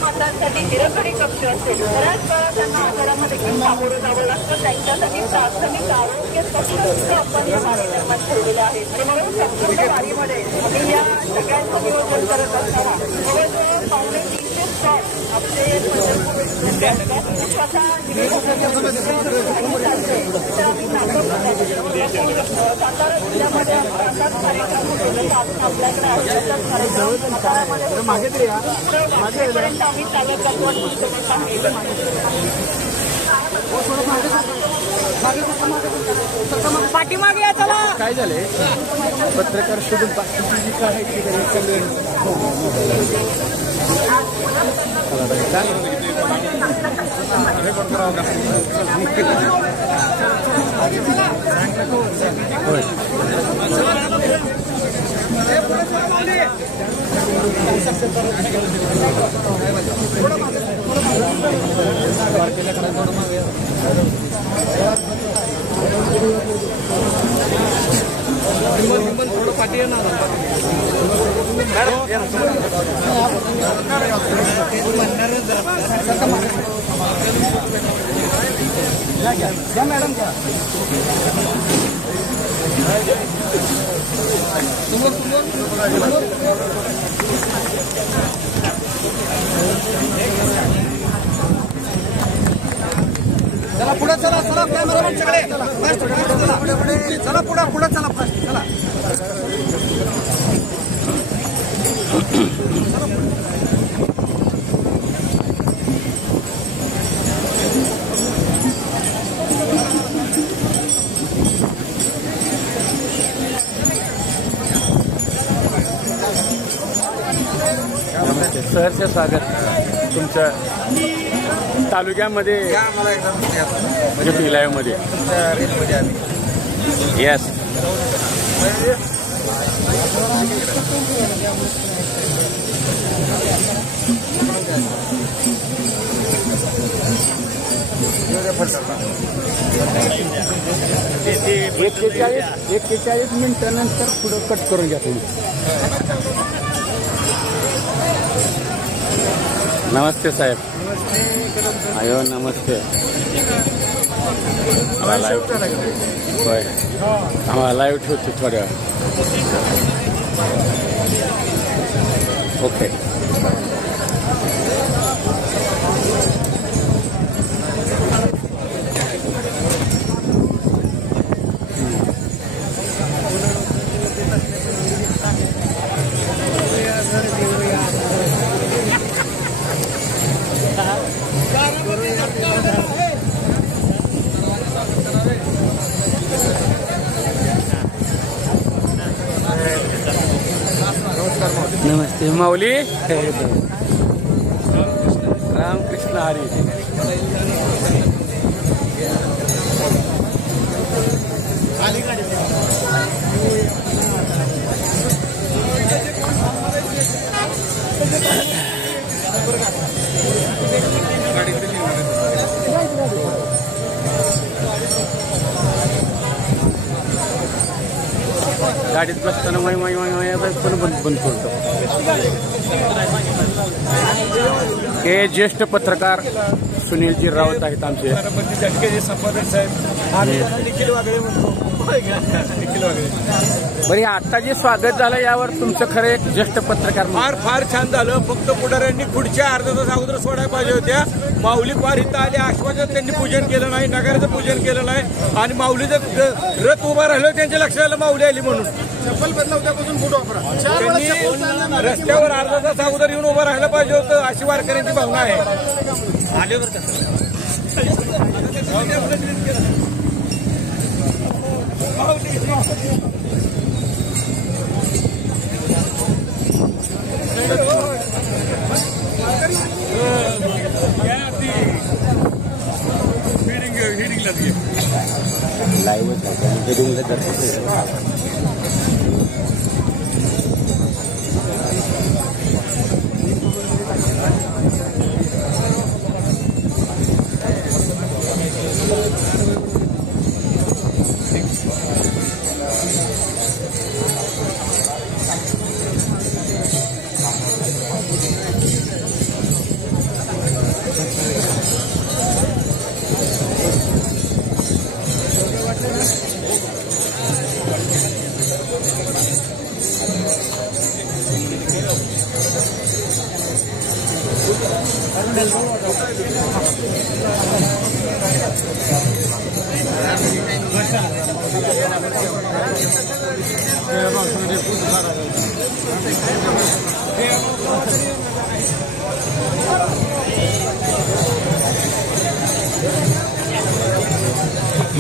मातांसाठी निरकडी कक्ष असेल बऱ्याच वेळा त्यांना आजारामध्ये घेऊन सामोरं जावं लागतं त्यांच्यासाठी प्राथमिक आरोग्य कक्ष आपण या कार्यक्रमात ठेवलेले आहेत आणि म्हणून संपूर्ण वारीमध्ये मी या सगळ्यांचं नियोजन करत असताना जवळजवळ पावणे 300 स्टॉप आपले स्वतः सातारा जिल्ह्यामध्ये आपल्याकडे कार्यक्रम आम्ही चालत जातो पाठीमागे या चला काय झाले पत्रकार शोधून बाकीची काय थोडं पाठी येणार मॅडम चला पुढे चला चला कॅमेरामॅन सगळे चला पुढे चला फास्ट चला सहर्ष स्वागत तुमच्या तालुक्यामध्ये म्हणजे लाईव्हमध्ये येस. एक्केचाळीस मिनिटानंतर पुढं कट करून घ्या तुम्ही. नमस्ते साहेब. अयो नमस्ते. होय आम्हाला लाईव्ह ठेवतो थोड्या ओके. नमस्ते माऊली. रामकृष्ण हरी. गाडीत बसताना पण बंद करतो. हे ज्येष्ठ पत्रकार सुनीलजी राऊत आहेत आमचे. संपादक साहेब निखिल वागळे म्हणतो. बरं आता जे स्वागत झालं यावर तुमचं खरं एक ज्येष्ठ पत्रकार फार छान झालं. फक्त पुढाऱ्यांनी पुढच्या अर्धा तास अगोदर सोडायला पाहिजे होत्या. माऊली पार इथं आले. आश्वासन त्यांनी पूजन केलं नाही, नगराचं पूजन केलं नाही आणि माऊलीचं रथ उभा राहिलं त्यांच्या लक्षात माऊली आली म्हणून चप्पल बदलावत्यापासून फोटो वापरा. त्यांनी रस्त्यावर अर्धा तास अगोदर येऊन उभं राहायला पाहिजे होतं अशी वारकऱ्यांची भावना आहे. आल्यावर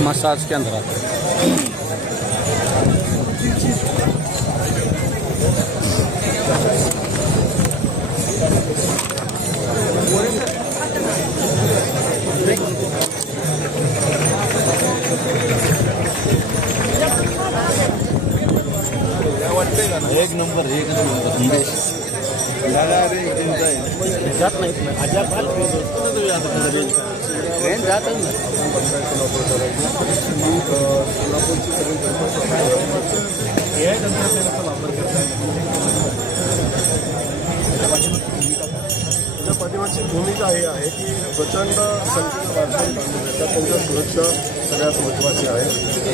मसाज केंद्रात एक नंबर जात नाहीत ना अजाब ट्रेन जात ना. पाठीमागची भूमिका ही आहे की प्रचंड संख्येनं वारकरी बांधले जातात. त्यांच्या सुरक्षा सगळ्यात महत्त्वाची आहे.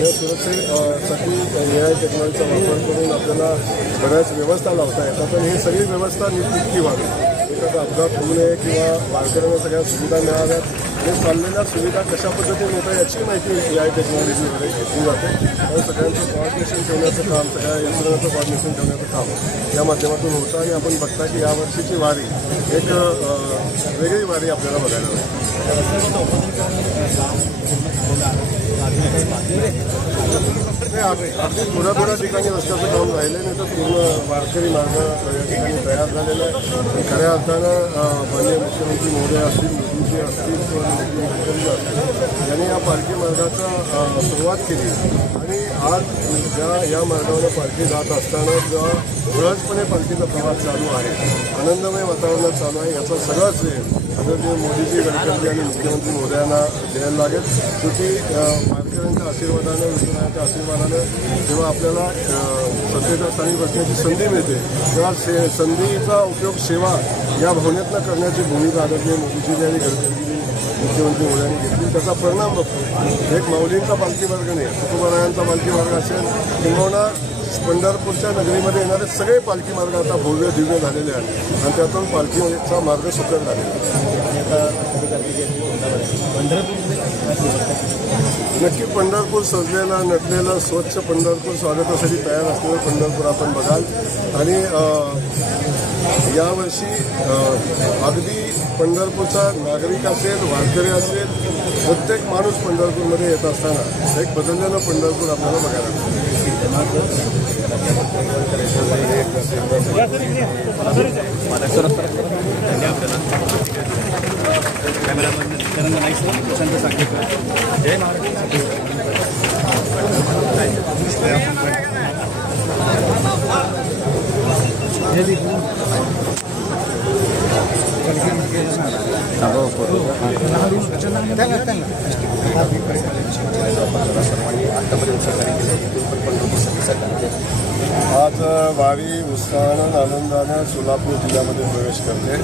या सुरक्षेसाठी AI टेक्नॉलॉजीचा वापर करून आपल्याला बऱ्याच व्यवस्था लावता येतात. पण ही सगळी व्यवस्था नीटनेटकी व्हावी. एखादा अपघात होऊ नये किंवा वारकऱ्यांना सगळ्या सुविधा मिळाव्यात आणि चाललेल्या सुविधा कशा पद्धतीने होतात याची माहिती AI टेक्नॉलॉजीमध्ये घेतली जाते आणि सगळ्यांचं कोऑर्डिनेशन ठेवण्याचं काम, सगळ्या यंत्रणाचं कोऑर्डिनेशन ठेवण्याचं काम या माध्यमातून होतं आणि आपण बघता की यावर्षीची वारी एक वेगळी वारी आपल्याला बघायला अगदी थोड्या ठिकाणी रस्त्याचं काम राहिलं नाही तर पूर्ण वारकरी मार्ग या ठिकाणी तयार झालेला आहे. खऱ्या अर्थानं माननीय मुख्यमंत्री महोदय असतील, मोदीजी असतील किंवा मुख्यमंत्री असतील यांनी या पालखी मार्गाचा सुरुवात केली आणि आज या मार्गावर पालखी जात असताना जेव्हा सहजपणे पालखीचा प्रवास चालू आहे, आनंदमय वातावरणात चालू आहे, याचा सगळाच श्रेय आदरणीय मोदीजी, गडकरी आणि मुख्यमंत्री महोदयांना द्यायला लागेल. शेवटी वारकऱ्यांच्या आशीर्वादानं, विठुरायाच्या आशीर्वादानं जेव्हा आपल्याला सत्तेच्या स्थानी बसण्याची संधी मिळते तेव्हा संधीचा उपयोग सेवा या भावनेतनं करण्याची भूमिका आदरणीय मोदीजी आणि गडकरीजी मुख्यमंत्री महोदयांनी घेतली. त्याचा परिणाम बघतो. एक माऊलींचा पालखी मार्ग नाही, तुकोबारायांचा पालखी मार्ग असेल किंबहुना पंढरपूरच्या नगरीमध्ये येणारे सगळे पालखी मार्ग आता भव्य दिव्य झालेले आहेत आणि त्यातून पालखीचा मार्ग सुकर झालेला नक्की पंढरपूर सजलेलं, नटलेलं, स्वच्छ पंढरपूर स्वागतासाठी तयार असलेलं पंढरपूर आपण बघाल आणि यावर्षी अगदी पंढरपूरचा नागरिक असेल, वारकरी असेल, प्रत्येक माणूस पंढरपूरमध्ये येत असताना एक बदललेलं पंढरपूर आपल्याला बघायला आज वारी उत्साहानं आनंदानं सोलापूर जिल्ह्यामध्ये प्रवेश करते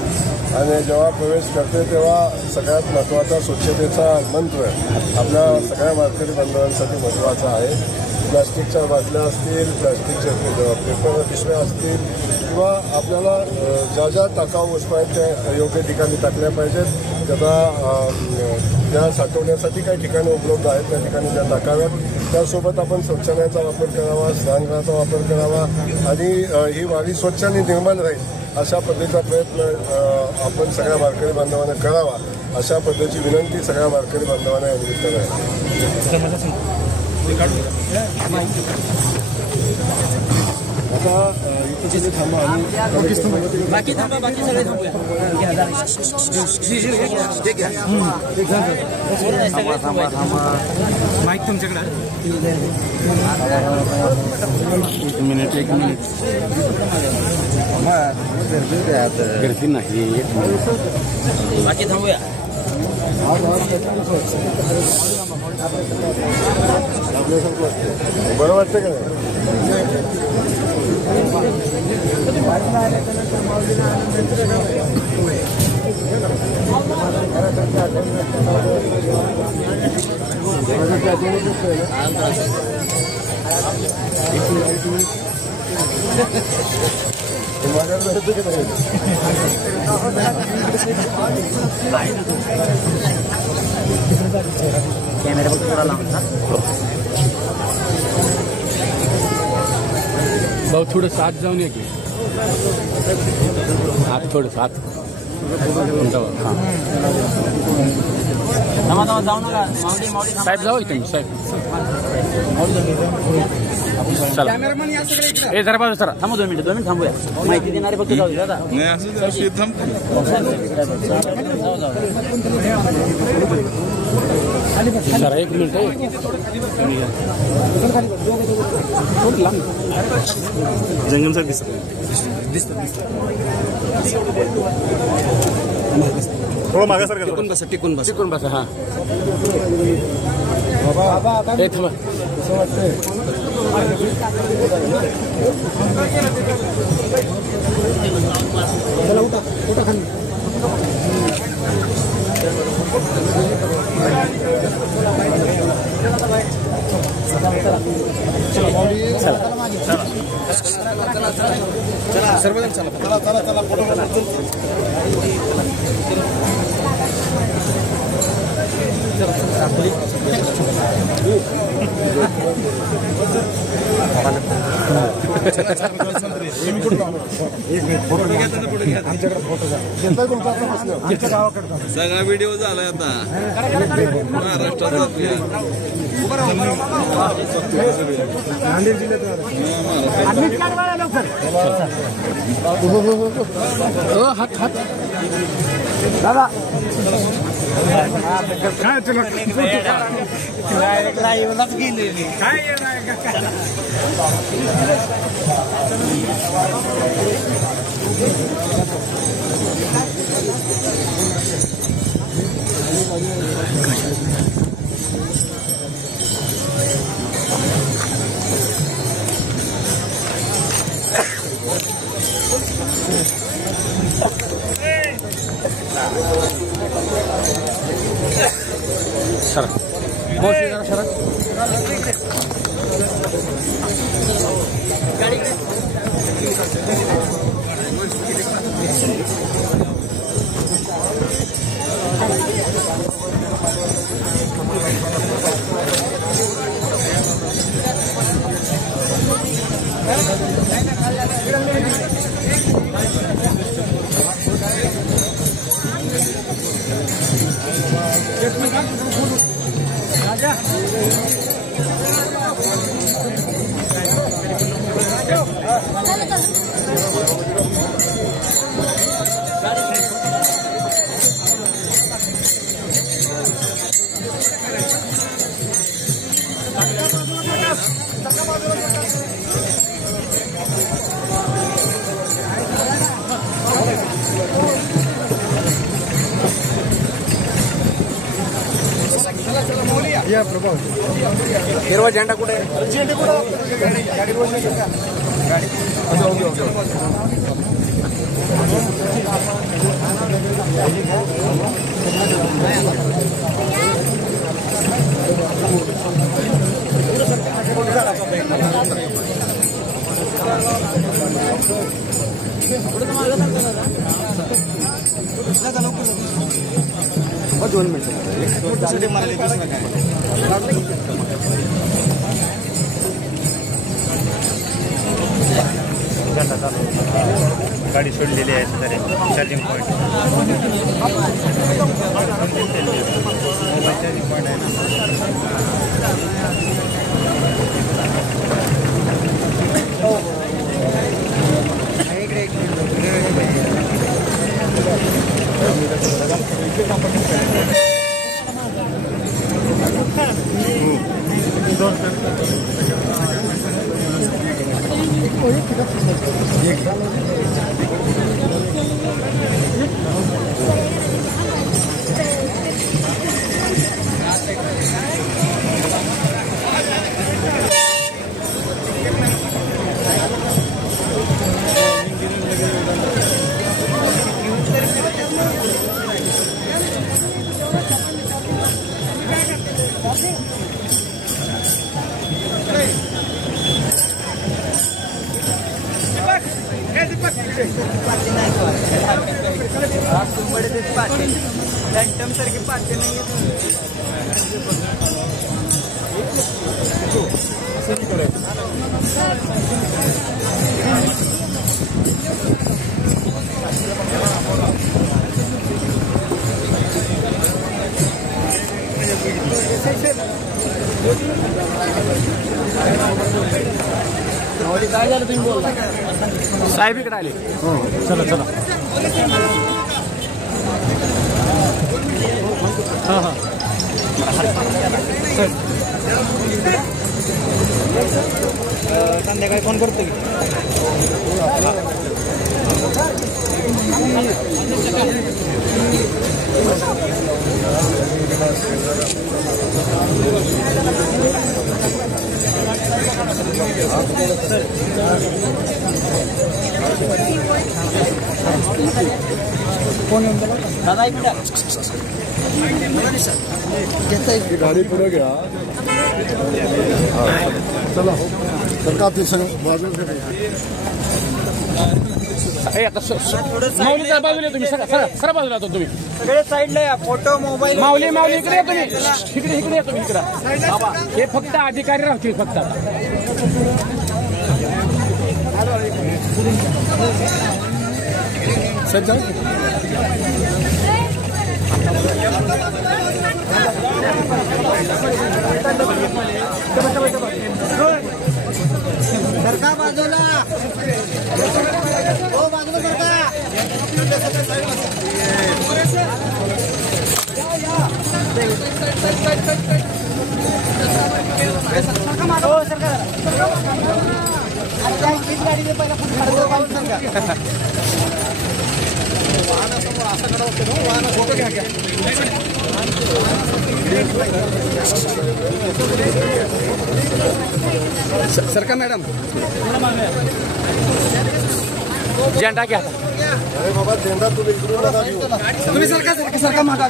आणि जेव्हा प्रवेश करते तेव्हा सगळ्यात महत्त्वाचा स्वच्छतेचा मंत्र आपल्या सगळ्या वारकरी बांधवांसाठी महत्त्वाचा आहे. प्लास्टिकच्या बाटल्या असतील, प्लास्टिकच्या पेपर पिशव्या असतील किंवा आपल्याला ज्या ज्या टाकाऊ वस्तू आहेत त्या योग्य ठिकाणी टाकल्या पाहिजेत. त्या साठवण्यासाठी काही ठिकाणं उपलब्ध आहेत त्या ठिकाणी त्या टाकाव्यात. त्यासोबत आपण शौचालयाचा वापर करावा, स्नानगृहाचा वापर करावा आणि ही वारी स्वच्छ आणि निर्मल राहील अशा पद्धतीचा प्रयत्न आपण सगळ्या वारकरी बांधवांना करावा अशा पद्धतीची विनंती सगळ्या वारकरी बांधवांना या निमित्तानं आहे. आता इथे थांबा बाकी सगळे माईक तुमच्याकडे एक मिनिट गर्दी नाही बाकी थांबूया. बरं वाटतं का कॅमेरा बघ थोडा लांबचा भाऊ, थोडं साथ जाऊन ये की आत, थोडं साथ जाऊ नका साहेब, जाऊ तुम्ही साहेब. चला हे जरा बाजू सर थांबू 2 मिनिट थांबूया. माहिती देणारे फक्त जाऊ द्या. जरा 1 मिनिट जंगम सर दिसत थोडं मागे सर टिकून बसा हा. हे थांबा उठा खाली सर्वजण चला चला चला फोटो सगळा व्हिडिओ झालाय आता महाराष्ट्रात नांदेड जिल्ह्यात दादा काय तुला लाईव्हलाच गेलेली काय या प्रभाव हिरवा झेंडा कुठे आहे? झेंडे कुठे गाडी रोज नाही का गाडी दोन मिनिटं गाडी सोडलेली आहे तरी चार्जिंग पॉईंट चार्जिंग पॉईंट आहे काय झालं तुम्ही बोलला साहेब इकडे आले चला चला हां हां संध्याकाळी फोन करतो की दादा एक मिनिट गाडी पुढे घ्या चला सरकार ते सगळं माऊलीच्या बाजूला तुम्ही सरा बाजूला होतो तुम्ही सगळे साईडला या फोटो मोबाईल माऊली इकडे या तुम्ही इकडे या तुम्ही इकडं हे फक्त अधिकारी राहतील फक्त सर जाऊ सरका बाजूला हो बाजूला सरका हो सरका गाडी दे पहिला सरका वाहनासमोर असं करा होते वाहन फोटो घ्या सरका मॅडम झेंडा घ्या अरे बाबा झेंडा तुम्ही इकडून नका घेऊ. तुम्ही सरका मागा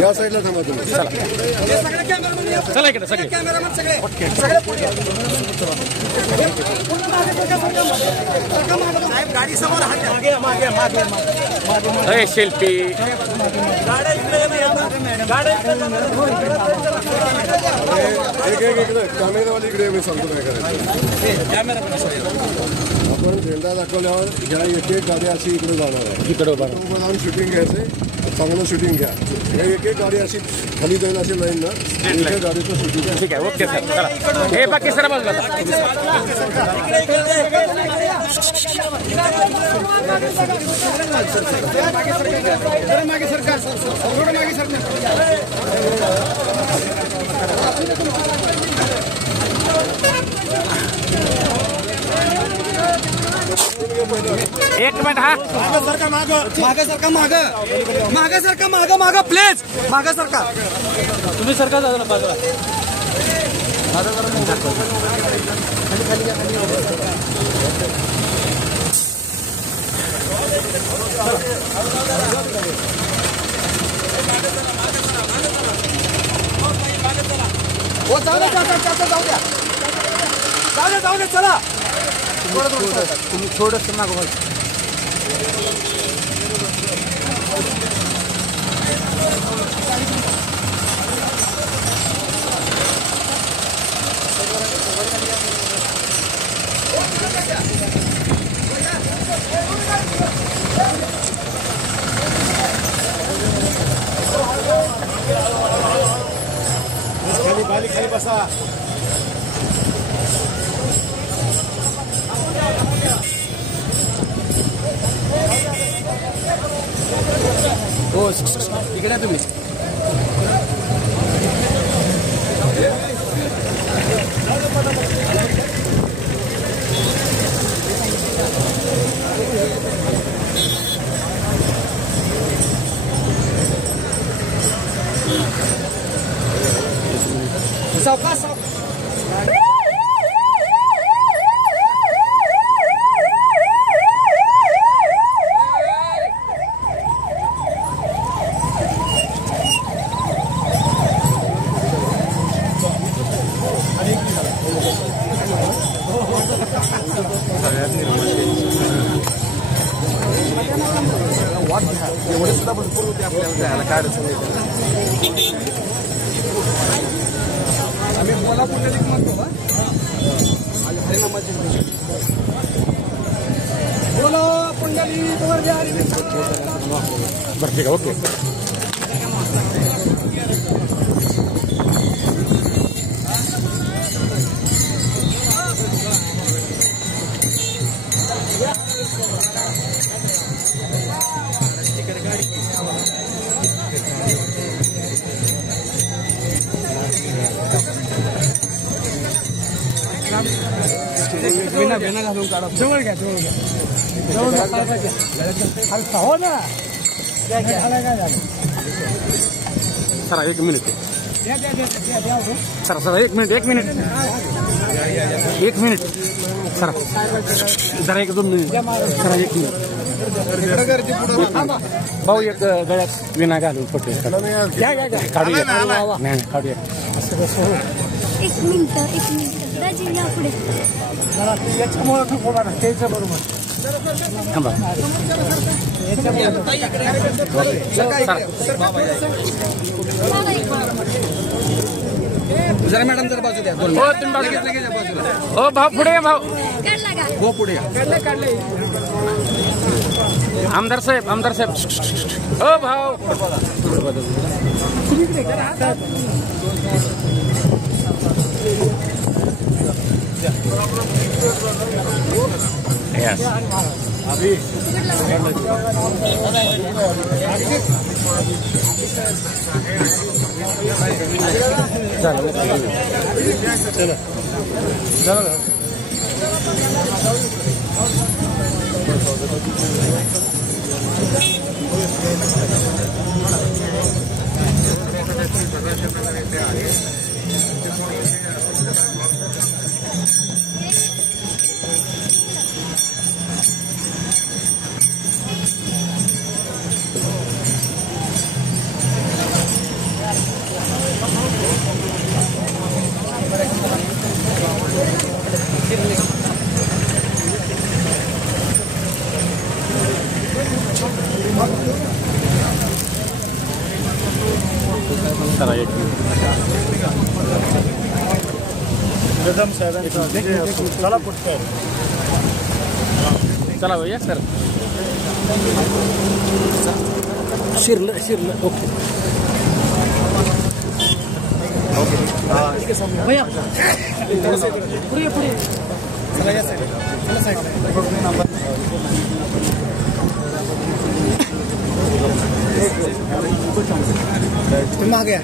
या साईडला थांबा तुम्ही. चला इकडे सगळे कॅमेरामॅन सगळे गाडी समोर मागे शिल्पी एक कॅमेरावाली इकडे मी सांगतो काय करायचं. आपण झेंडा दाखवल्यावर ह्या एक एक गाडी अशी इकडे जाणार आहे. इकडे उभं जाऊन शूटिंग घ्यायचे चांगलं शूटिंग घ्या. एक एक गाडी अशी खाली जाईल अशी लाईन ना एक एक गाडीचं शूटिंग घ्या. ठीक आहे ओके सर चला हे बाकी सर बाजूला मागे सरकार थोडं मागे सरकार एक मिनिट हा माग प्लीज माग सरका तुम्ही सरकार जाऊ ना बाजूला हो जाऊ द्या चला तुम्ही थोडंसं मागवा खाली बसा. हो इकडे तुम्ही सावकाश एवढे सुद्धा भरपूर होते आपल्याला जायला काय अडचण नाही. आम्ही बोला पुण्याला म्हणतो बोला पुंडली बरं ठीक आहे ओके बिना घालून काढा जवळ घ्या हो ना सर एक मिनिट सर एक मिनिट सर जरा एक 2 मिनिट सर 1 मिनिट भाऊ एक गळ्यात विना घालून फोटो काढूया नाही काढूया 1 मिनिट दाजी या पुढे याच्यामुळे बरोबर जरा मॅडम जरा बाजू द्या. हो तुम्ही बाजूला. हो भाऊ पुढे या भाऊ. हो पुढे या. आमदार साहेब हो भाऊ. Yes. चला भैया सर. शिरलं ओके भैया पुढे मागे या.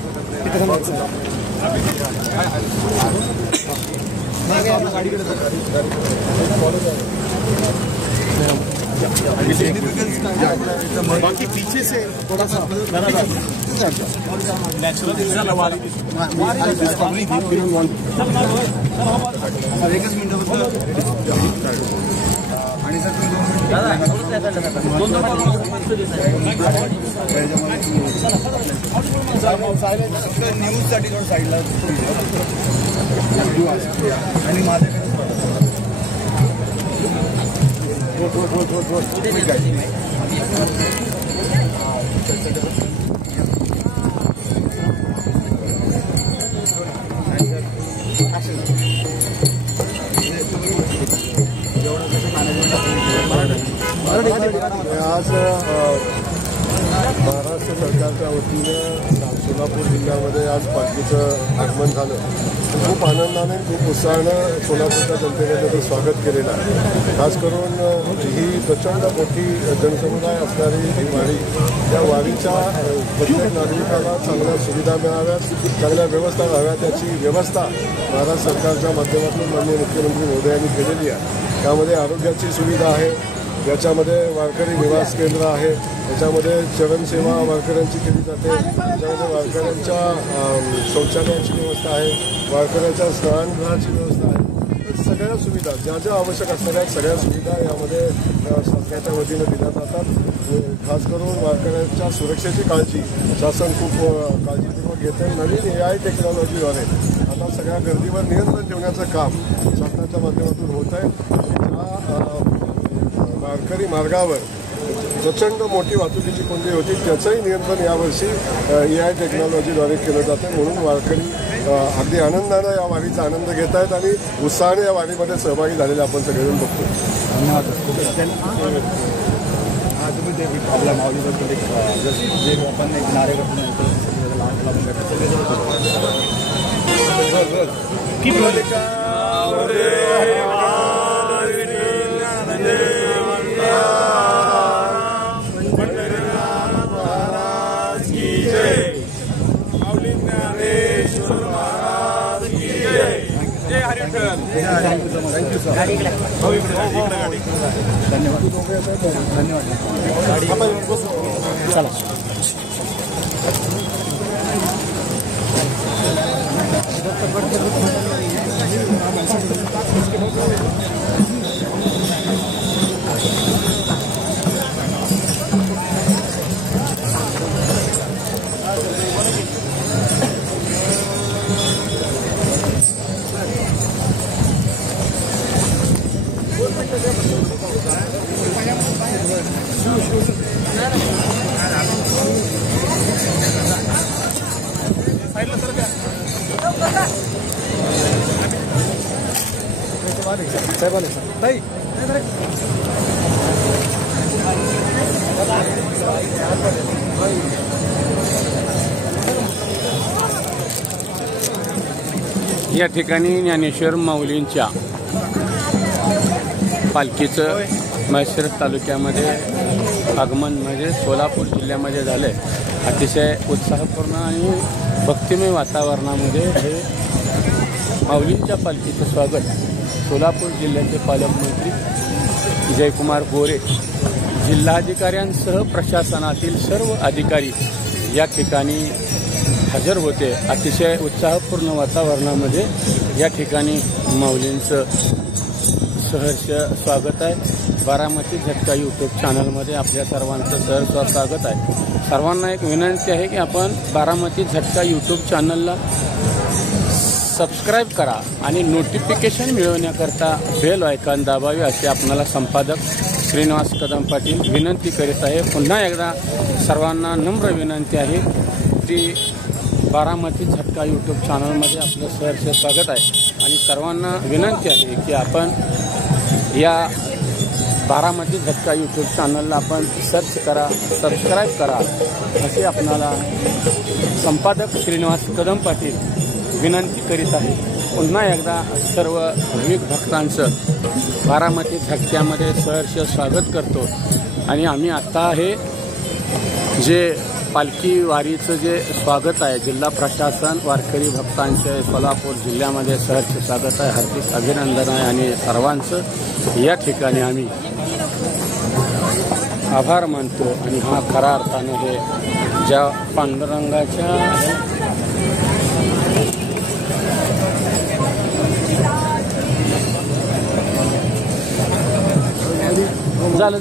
बाकी पीछे से थोड़ा सा न्यूज साठी थोडं साईडला आणि माझ्याकडे आज महाराष्ट्र सरकारच्या वतीनं सोलापूर जिल्ह्यामध्ये आज पालखीचं आगमन झालं. खूप आनंदाने खूप उत्साहानं सोलापूरच्या जनतेने त्याचं स्वागत केलेलं आहे. खास करून ही प्रचंड मोठी जनसमुदाय असणारी ही वारी, त्या वारीच्या प्रत्येक नागरिकाला चांगल्या सुविधा मिळाव्यात, चांगल्या व्यवस्था व्हाव्यात, त्याची व्यवस्था महाराष्ट्र सरकारच्या माध्यमातून माननीय मुख्यमंत्री मोदयांनी केलेली आहे. त्यामध्ये आरोग्याची सुविधा आहे, याच्यामध्ये वारकरी निवास केंद्र आहे, याच्यामध्ये चरणसेवा वारकऱ्यांची केली जाते, त्याच्यामध्ये वारकऱ्यांच्या शौचालयाची व्यवस्था आहे, वारकऱ्यांच्या स्नानगृहाची व्यवस्था आहे. तर सगळ्या सुविधा ज्या ज्या आवश्यक असणाऱ्या सगळ्या सुविधा यामध्ये शासनाच्या वतीनं दिल्या जातात. खास करून वारकऱ्यांच्या सुरक्षेची काळजी शासन खूप काळजीपूर्वक घेते. नवीन AI टेक्नॉलॉजीद्वारे आता सगळ्या गर्दीवर नियंत्रण ठेवण्याचं काम शासनाच्या माध्यमातून होत आहे. वारकरी मार्गावर प्रचंड मोठी वाहतुकीची कोंडी होती, त्याचंही नियंत्रण यावर्षी AI टेक्नॉलॉजीद्वारे केलं जातं. म्हणून वारकरी अगदी आनंदानं या वारीचा आनंद घेत आहेत आणि उत्साहाने या वारीमध्ये सहभागी झालेले आपण सगळेजण बघतो. धन्यवाद. तुम्ही ते आपल्या माऊलीबद्दल जे आपण एक नारे थँक्यू सर. धन्यवाद. चला. या ठिकाणी ज्ञानेश्वर माऊलींच्या पालखीचं माळशिरस तालुक्यामध्ये आगमन म्हणजे सोलापूर जिल्ह्यामध्ये झालं आहे. अतिशय उत्साहपूर्ण आणि भक्तिमय वातावरणामध्ये हे माऊलींच्या पालखीचं स्वागत सोलापूर जिल्ह्याचे पालकमंत्री जयकुमार गोरे, जिल्हाधिकाऱ्यांसह प्रशासनातील सर्व अधिकारी या ठिकाणी हजर होते. अतिशय उत्साहपूर्ण वातावरणामध्ये या ठिकाणी माऊलींचं सहर्ष स्वागत आहे. बारामती झटका यूट्यूब चॅनलमध्ये आपल्या सर्वांचं सहर्ष स्वागत आहे. सर्वांना एक विनंती आहे की आपण बारामती झटका यूट्यूब चॅनलला सबस्क्राईब करा आणि नोटिफिकेशन मिळवण्याकरता बेल आयकॉन दाबावे असे आपणाला संपादक श्रीनिवास कदम पाटील विनंती करीत आहे. पुन्हा एकदा सर्वांना नम्र विनंती आहे की बारामती झटका यूट्यूब चॅनलमध्ये आपलं सहर्ष स्वागत आहे आणि सर्वांना विनंती आहे की आपण या बारामती झटका यूट्यूब चॅनलला आपण सर्च करा, सबस्क्राईब करा असे आपणाला संपादक श्रीनिवास कदम पाटील विनंती करीत आहे. पुन्हा एकदा सर्व भाविक भक्तांचं बारामती झटक्यामध्ये सहर्ष स्वागत करतो. आणि आम्ही आता हे जे पालखी वारीचं जे स्वागत आहे जिल्हा प्रशासन वारकरी भक्तांचे सोलापूर जिल्ह्यामध्ये सहर्ष स्वागत आहे, हार्दिक अभिनंदन आहे आणि सर्वांचं या ठिकाणी आम्ही आभार मानतो. आणि हा खऱ्या अर्थानं हे ज्या पांडुरंगाच्या झालं